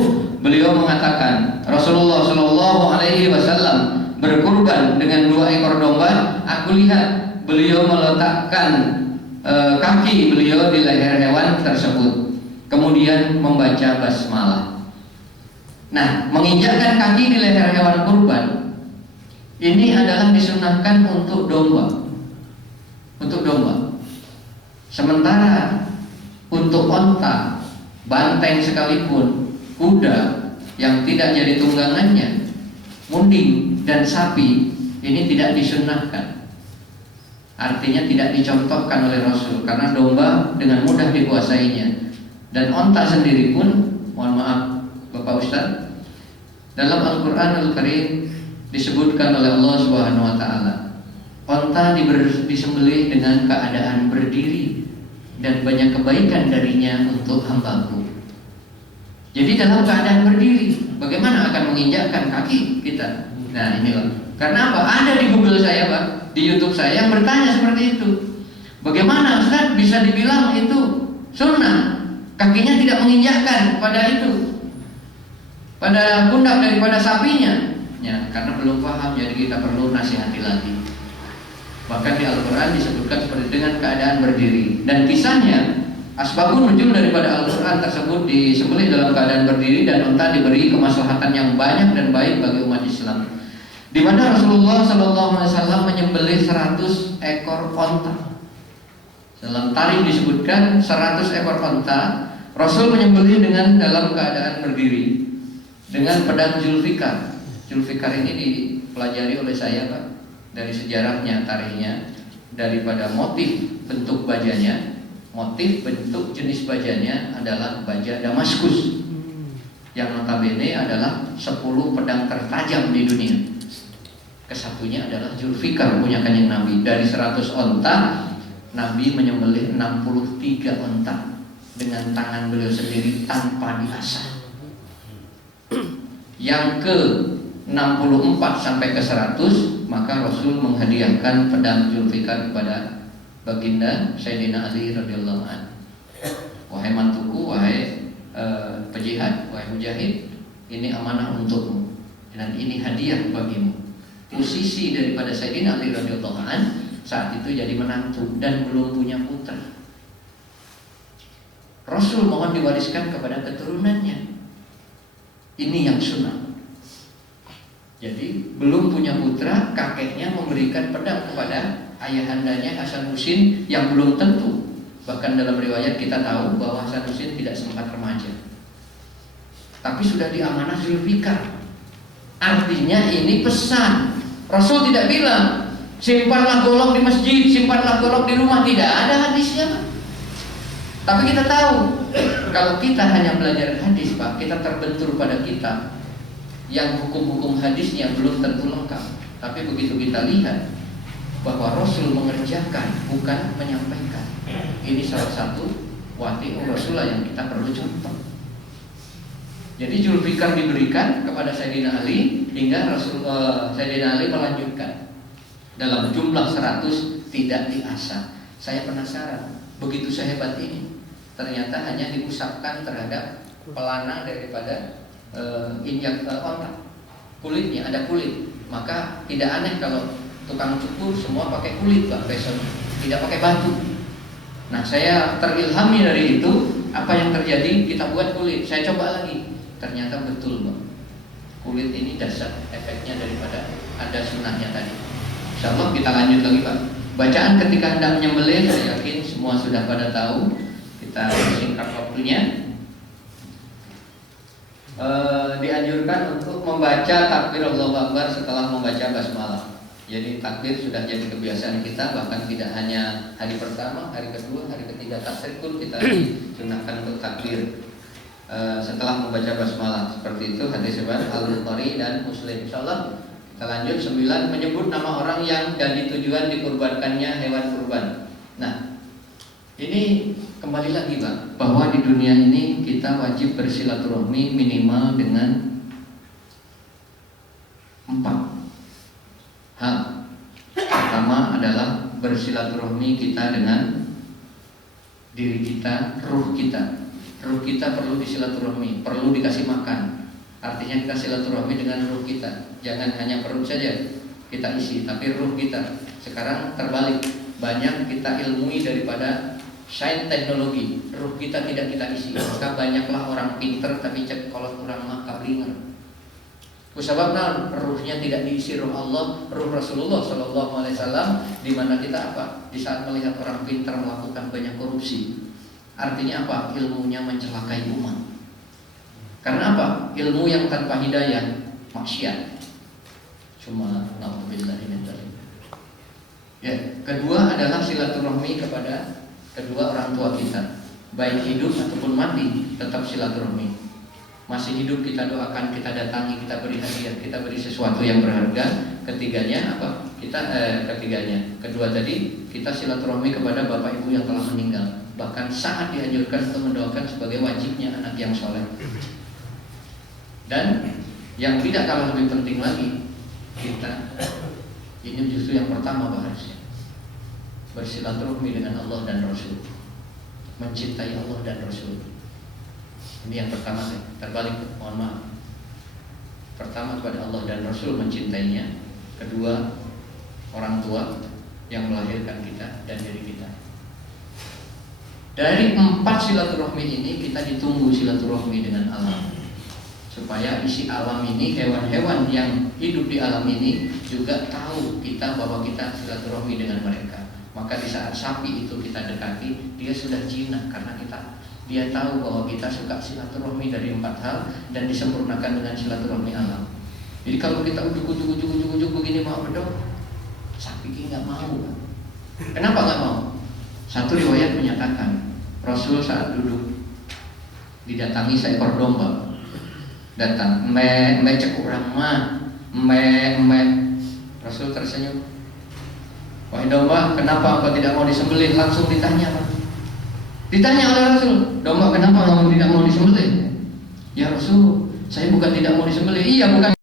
beliau mengatakan Rasulullah Shallallahu Alaihi Wasallam berkurban dengan 2 ekor domba. Aku lihat beliau meletakkan kaki beliau di leher hewan tersebut, kemudian membaca basmalah. Nah, menginjakkan kaki di leher hewan kurban ini adalah disunahkan untuk domba. Untuk domba. Sementara untuk onta, banteng sekalipun, kuda yang tidak jadi tunggangannya, munding dan sapi ini tidak disunahkan. Artinya tidak dicontohkan oleh Rasul, karena domba dengan mudah dikuasainya. Dan onta sendiri pun, mohon maaf Bapak Ustaz, dalam Al-Quran Al-Karim disebutkan oleh Allah Subhanahu Wa Taala, onta disembelih dengan keadaan berdiri dan banyak kebaikan darinya untuk hambaku. Jadi dalam keadaan berdiri, bagaimana akan menginjakkan kaki kita? Nah inilah. Karena apa? Ada di Google saya Pak, di YouTube saya yang bertanya seperti itu. Bagaimana Ustaz bisa dibilang itu sunnah? Kakinya tidak menginjakkan pada itu, pada pundak daripada sapinya. Ya, karena belum paham, jadi kita perlu nasihati lagi. Bahkan di Al-Quran disebutkan seperti dengan keadaan berdiri. Dan kisahnya asbabun nuzul daripada Al-Quran tersebut disembelih dalam keadaan berdiri, dan unta diberi kemaslahatan yang banyak dan baik bagi umat Islam. Di mana Rasulullah SAW menyembelih 100 ekor onta. Dalam tarikh disebutkan 100 ekor onta Rasul menyembelih dengan dalam keadaan berdiri dengan pedang Zulfikar. Zulfikar ini dipelajari oleh saya Pak, dari sejarahnya, tarikhnya, daripada motif bentuk bajanya. Motif bentuk jenis bajanya adalah baja Damaskus, yang notabene adalah 10 pedang tertajam di dunia. Kesatunya adalah Zulfikar punya Kanjeng Nabi. Dari 100 onta, Nabi menyembelih 63 onta dengan tangan beliau sendiri tanpa diasah. Yang ke 64 sampai ke 100, maka Rasul menghadiahkan pedang Zulfikar kepada baginda Sayyidina Ali radhiyallahu anhu. Wahai mantuku, wahai pejihad, wahai mujahid, ini amanah untukmu dan ini hadiah bagimu. Posisi daripada Sayyidina Ali radhiyallahu anhu saat itu jadi menantu dan belum punya putra. Rasul mohon diwariskan kepada keturunannya. Ini yang sunnah. Jadi belum punya putra, kakeknya memberikan pedang kepada ayahandanya Hasan Husin yang belum tentu. Bahkan dalam riwayat kita tahu bahwa Hasan Husin tidak sempat remaja, tapi sudah diamanah Zulfikar. Artinya ini pesan. Rasul tidak bilang simpanlah golok di masjid, simpanlah golok di rumah. Tidak ada hadisnya. Tapi kita tahu kalau kita hanya belajar hadis Pak, kita terbentur pada kitab yang hukum-hukum hadisnya belum tentu lengkap. Tapi begitu kita lihat bahwa Rasul mengerjakan, bukan menyampaikan, ini salah satu wati'ur Rasulullah yang kita perlu contoh. Jadi Zulfikar diberikan kepada Sayyidina Ali hingga Sayyidina Ali melanjutkan dalam jumlah 100, tidak diasah. Saya penasaran, begitu sehebat ini ternyata hanya diusapkan terhadap pelana daripada injak onta, kulitnya ada kulit. Maka tidak aneh kalau tukang cukur semua pakai kulit Pak, besok tidak pakai batu. Nah saya terilhami dari itu, apa yang terjadi kita buat kulit. Saya coba lagi, ternyata betul Pak, kulit ini dasar efeknya daripada ada sunnahnya tadi. Insyaallah kita lanjut lagi Pak. Bacaan ketika hendak menyembelih, saya yakin semua sudah pada tahu. Kita singkat waktunya. Dianjurkan untuk membaca takbir Allahu Akbar setelah membaca basmalah. Jadi takbir sudah jadi kebiasaan kita, bahkan tidak hanya hari pertama, hari kedua, hari ketiga takbir pun kita sunahkan untuk takbir setelah membaca basmalah. Seperti itu hadis riwayat Al-Bukhari dan Muslim. Insyaallah kita lanjut 9, menyebut nama orang yang jadi tujuan dikurbankannya hewan kurban. Nah, ini kembali lagi Pak, bahwa di dunia ini kita wajib bersilaturahmi minimal dengan 4 hal. Pertama adalah bersilaturahmi kita dengan diri kita, ruh kita. Ruh kita perlu disilaturahmi, perlu dikasih makan. Artinya kita silaturahmi dengan ruh kita. Jangan hanya perut saja kita isi, tapi ruh kita. Sekarang terbalik, banyak kita ilmui daripada sains teknologi. Ruh kita tidak kita isi. Maka banyaklah orang pinter tapi cek kolot orang mah kablinger. Sebabnya ruhnya tidak diisi ruh Allah, ruh Rasulullah Shallallahu Alaihi Wasallam, di mana kita apa? Di saat melihat orang pintar melakukan banyak korupsi, artinya apa? Ilmunya mencelakai umat. Karena apa? Ilmu yang tanpa hidayah maksiat. Cuma naudzubillah min dzalik. Ya, kedua adalah silaturahmi kepada kedua orang tua kita, baik hidup ataupun mati, tetap silaturahmi. Masih hidup kita doakan, kita datangi, kita beri hadiah, kita beri sesuatu yang berharga. Ketiganya apa? Kedua tadi kita silaturahmi kepada bapak ibu yang telah meninggal. Bahkan saat dianjurkan untuk mendoakan sebagai wajibnya anak yang soleh. Dan yang tidak kalah lebih penting lagi, kita ini justru yang pertama harusnya bersilaturahmi dengan Allah dan Rasul, mencintai Allah dan Rasul. Ini yang pertama, terbalik, mohon maaf. Pertama kepada Allah dan Rasul, mencintainya. Kedua, orang tua yang melahirkan kita dan diri kita. Dari 4 silaturahmi ini kita ditunggu silaturahmi dengan alam, supaya isi alam ini, hewan-hewan yang hidup di alam ini juga tahu kita bahwa kita silaturahmi dengan mereka. Maka di saat sapi itu kita dekati, dia sudah jinak karena dia tahu bahwa kita suka silaturahmi dari 4 hal dan disempurnakan dengan silaturahmi alam. Jadi kalau kita ujuk begini mau dong, sapi ini nggak mau. Kenapa nggak mau? Satu riwayat menyatakan Rasul saat duduk didatangi seekor domba, datang, cek orang mah, Rasul tersenyum. Wahai domba, kenapa engkau tidak mau disembelih? Langsung ditanya, Pak. Ditanya oleh Rasul, domba kenapa kamu tidak mau disembelih? Ya Rasul, saya bukan tidak mau disembelih. Iya, bukan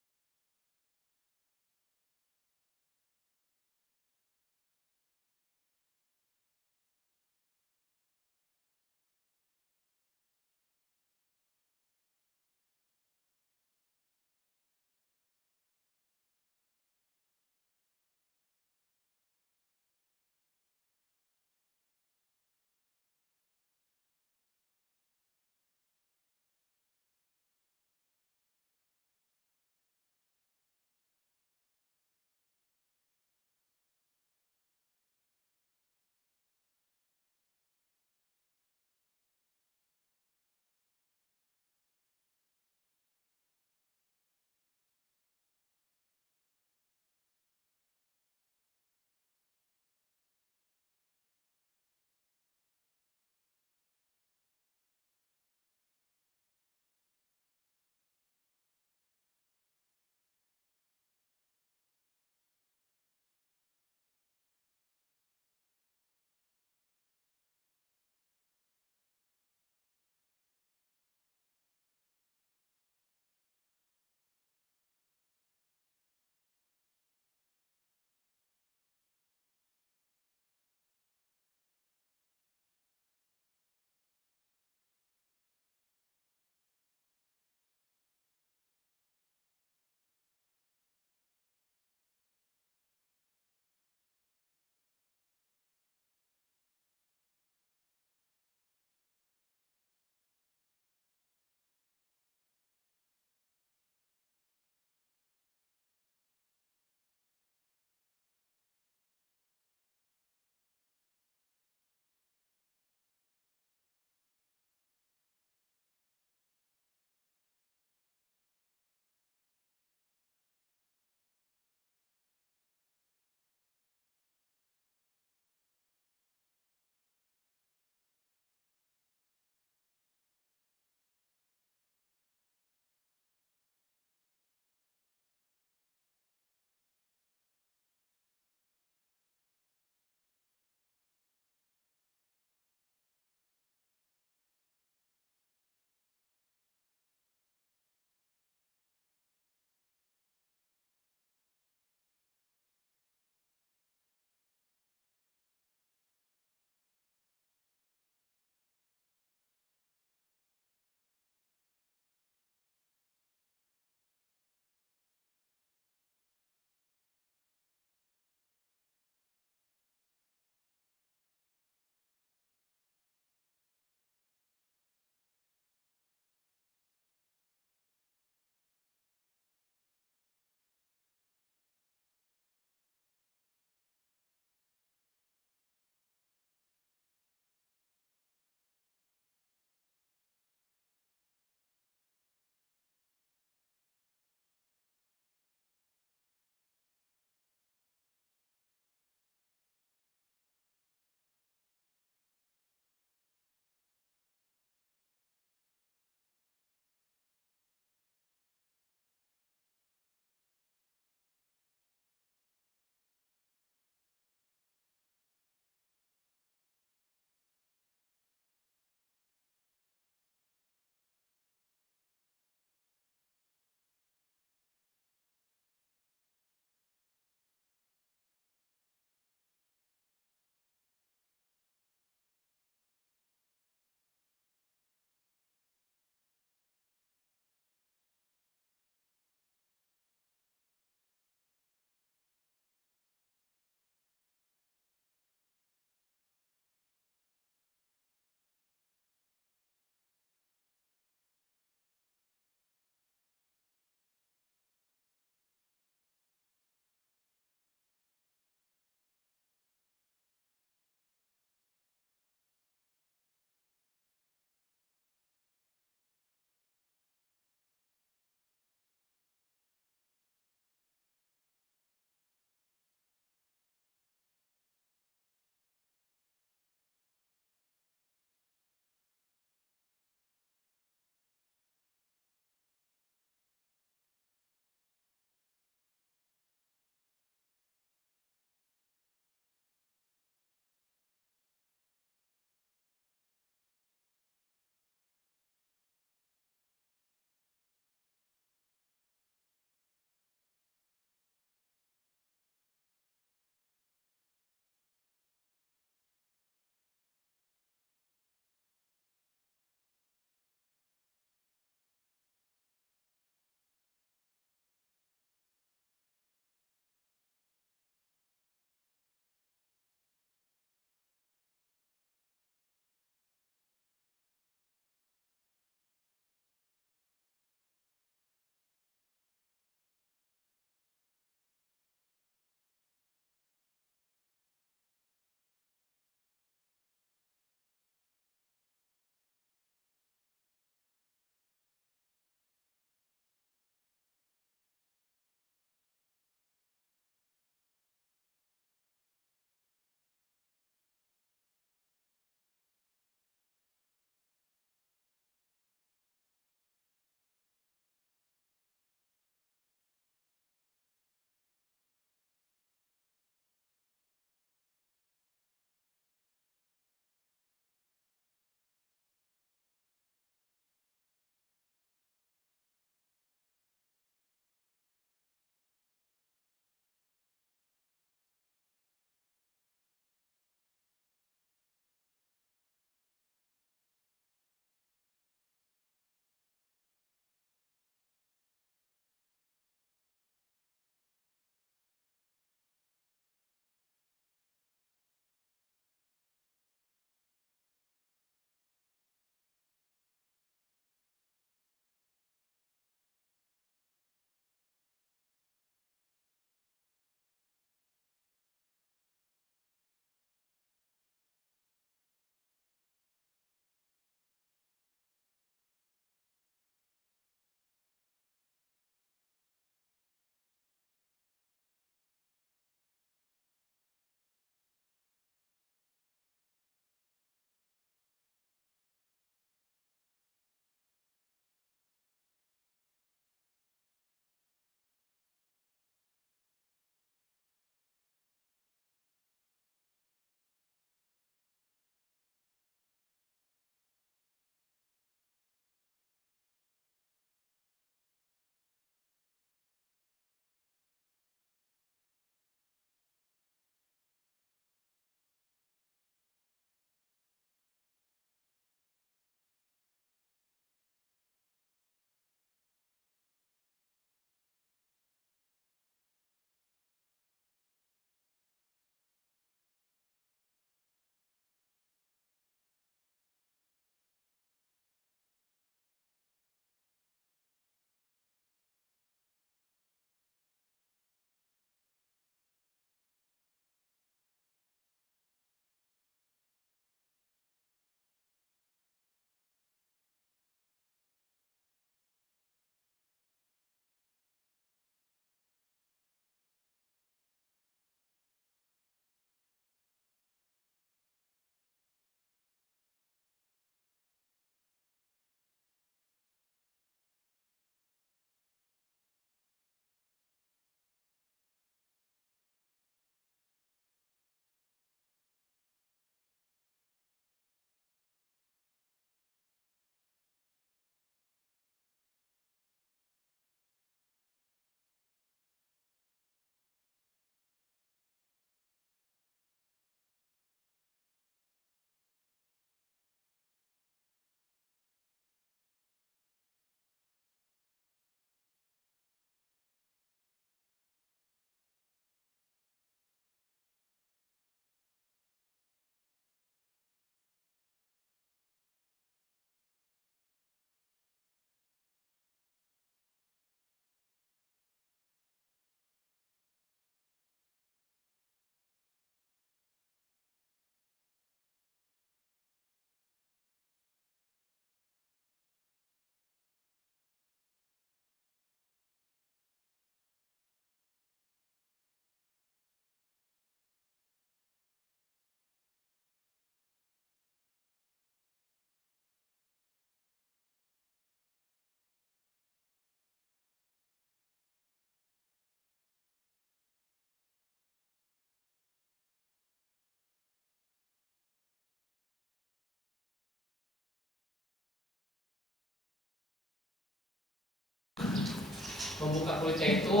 membuka kulitnya itu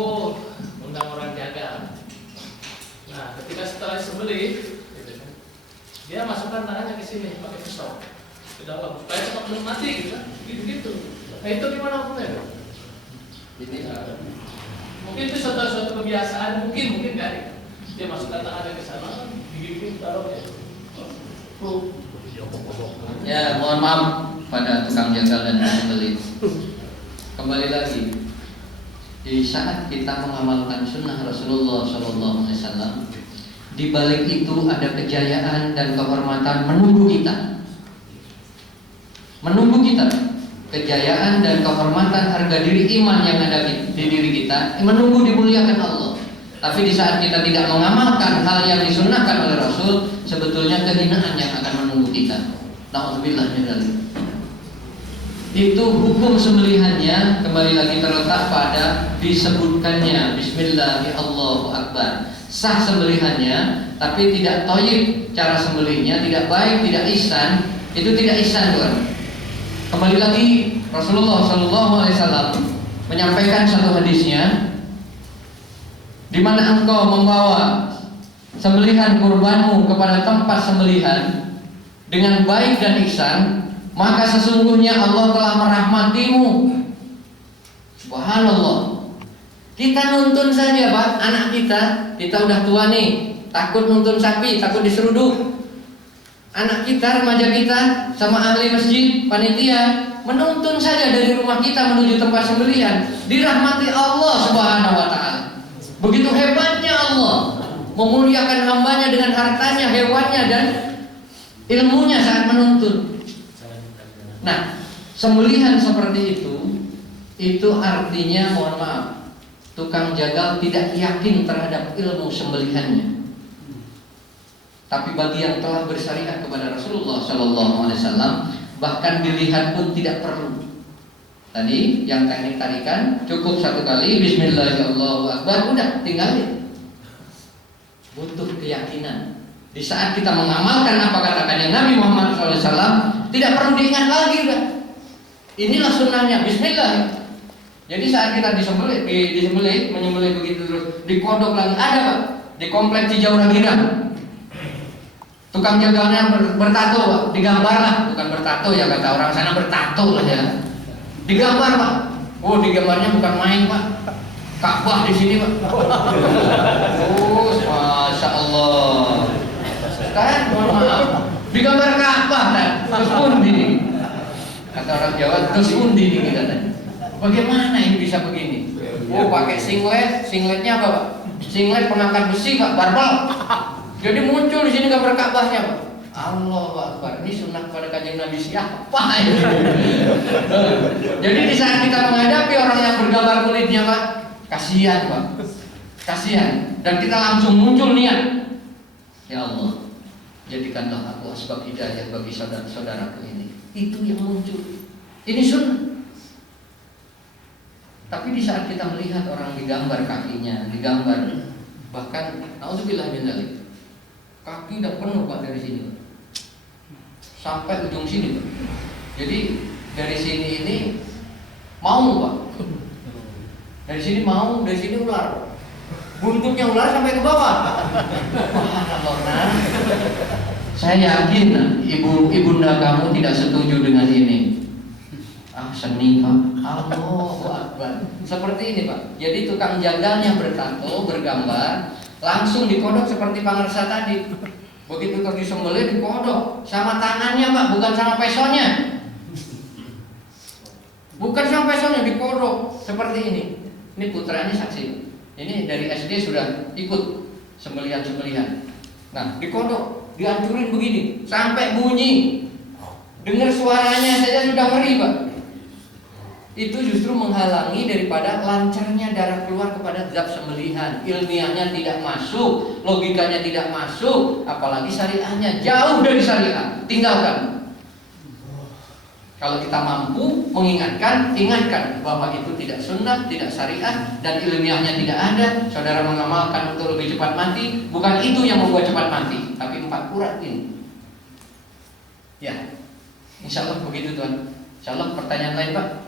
undang orang jaga. Nah, ketika setelah sembelih, gitu kan, dia masukkan tangannya ke sini pakai pisau ke dalam supaya cepat mati, gitu. Nah itu gimana hukumnya? Ini Mungkin itu suatu kebiasaan, mungkin kan? Dia masukkan tangannya ke sana, digigit taruh ya. Ya, mohon maaf pada tukang jagal dan pembeli. Kembali lagi, di saat kita mengamalkan sunnah Rasulullah SAW, di balik itu ada kejayaan dan kehormatan menunggu kita. Menunggu kita, kejayaan dan kehormatan harga diri iman yang ada di diri kita, menunggu dimuliakan Allah. Tapi di saat kita tidak mengamalkan hal yang disunnahkan oleh Rasul, sebetulnya kehinaan yang akan menunggu kita. Nauzubillah min dzalik. Itu hukum sembelihannya kembali lagi terletak pada disebutkannya Bismillah, Allahu Akbar. Sah sembelihannya, tapi tidak thayyib cara sembelihnya, tidak baik, tidak ihsan. Itu tidak ihsan, Tuhan. Kembali lagi Rasulullah SAW menyampaikan satu hadisnya, di mana engkau membawa sembelihan kurbanmu kepada tempat sembelihan dengan baik dan ihsan, maka sesungguhnya Allah telah merahmatimu. Subhanallah. Kita nuntun saja, Pak, anak kita udah tua nih, takut nuntun sapi, takut diseruduk. Anak kita, remaja kita, sama ahli masjid, panitia, menuntun saja dari rumah kita menuju tempat sembelihan, dirahmati Allah Subhanahu wa Ta'ala. Begitu hebatnya Allah memuliakan hambanya dengan hartanya, hewannya, dan ilmunya saat menuntun. Nah, sembelihan seperti itu artinya, mohon maaf, tukang jagal tidak yakin terhadap ilmu sembelihannya. Tapi bagi yang telah bersyariat kepada Rasulullah SAW, bahkan dilihat pun tidak perlu. Tadi yang teknik tarikan cukup satu kali Bismillahirrahmanirrahim, udah tinggalin. Butuh keyakinan. Di saat kita mengamalkan apa katakannya Nabi Muhammad SAW, tidak perlu diingat lagi, udah. Inilah sunnahnya Bismillah. Jadi saat kita menyembelih begitu terus, dikodok lagi, ada, Pak, di komplek Cijau Ragunan. Tukang jagalnya bertato, Pak, digambar lah, bukan bertato ya kata orang sana, bertato lah ya. Digambar, Pak. Oh, digambarnya bukan main, Pak. Ka'bah di sini, Pak. Oh, masya Allah. Kan, mohon maaf. Digambar Ka'bah, kan? Terus undi. Kata orang Jawa, terus undi nih katanya. Bagaimana ini bisa begini? Oh, pakai singletnya apa, Pak? Singlet pengangkat besi, Pak, barbel. Jadi muncul di sini gambar Ka'bahnya, Pak. Allahu Akbar. Ini sunnah pada kanjeng Nabi siapa ini? Jadi di saat kita menghadapi orang yang bergambar kulitnya, Pak, kasihan, Pak. Kasihan. Dan kita langsung muncul niat. Ya Allah, jadikanlah aku asbab hidayah bagi saudara-saudaraku ini. Itu yang muncul. Ini sunnah. Tapi di saat kita melihat orang digambar kakinya, digambar, bahkan nauzubillah min dzalik, kaki udah penuh, Pak, dari sini, Pak, sampai ujung sini, Pak. Jadi dari sini ini mau, Pak, dari sini mau, dari sini ular, buntutnya ular sampai ke bawah. Wah, saya yakin ibunda kamu tidak setuju dengan ini. Ah, seni, Pak. Allahu Akbar. Seperti ini, Pak. Jadi tukang jagalnya bertato, bergambar, langsung dikodok seperti pangersa tadi. Begitu terus disembelih, dikodok sama tangannya, Pak, bukan sama pesonya. Bukan sama pesonya, dikodok seperti ini. Ini putranya saksi. Ini dari SD sudah ikut sembelihan-sembelihan. Nah, dikodok, dihancurin begini sampai bunyi. Dengar suaranya saja sudah ngeri, Pak. Itu justru menghalangi daripada lancarnya darah keluar kepada zat sembelihan. Ilmiahnya tidak masuk, logikanya tidak masuk, apalagi syariahnya jauh dari syariat. Tinggalkan. Kalau kita mampu mengingatkan, ingatkan bahwa itu tidak sunnah, tidak syariat, dan ilmiahnya tidak ada. Saudara mengamalkan untuk lebih cepat mati, bukan itu yang membuat cepat mati, tapi 4 urat ini. Ya, insya Allah begitu, Tuhan. Insya Allah pertanyaan lain, Pak.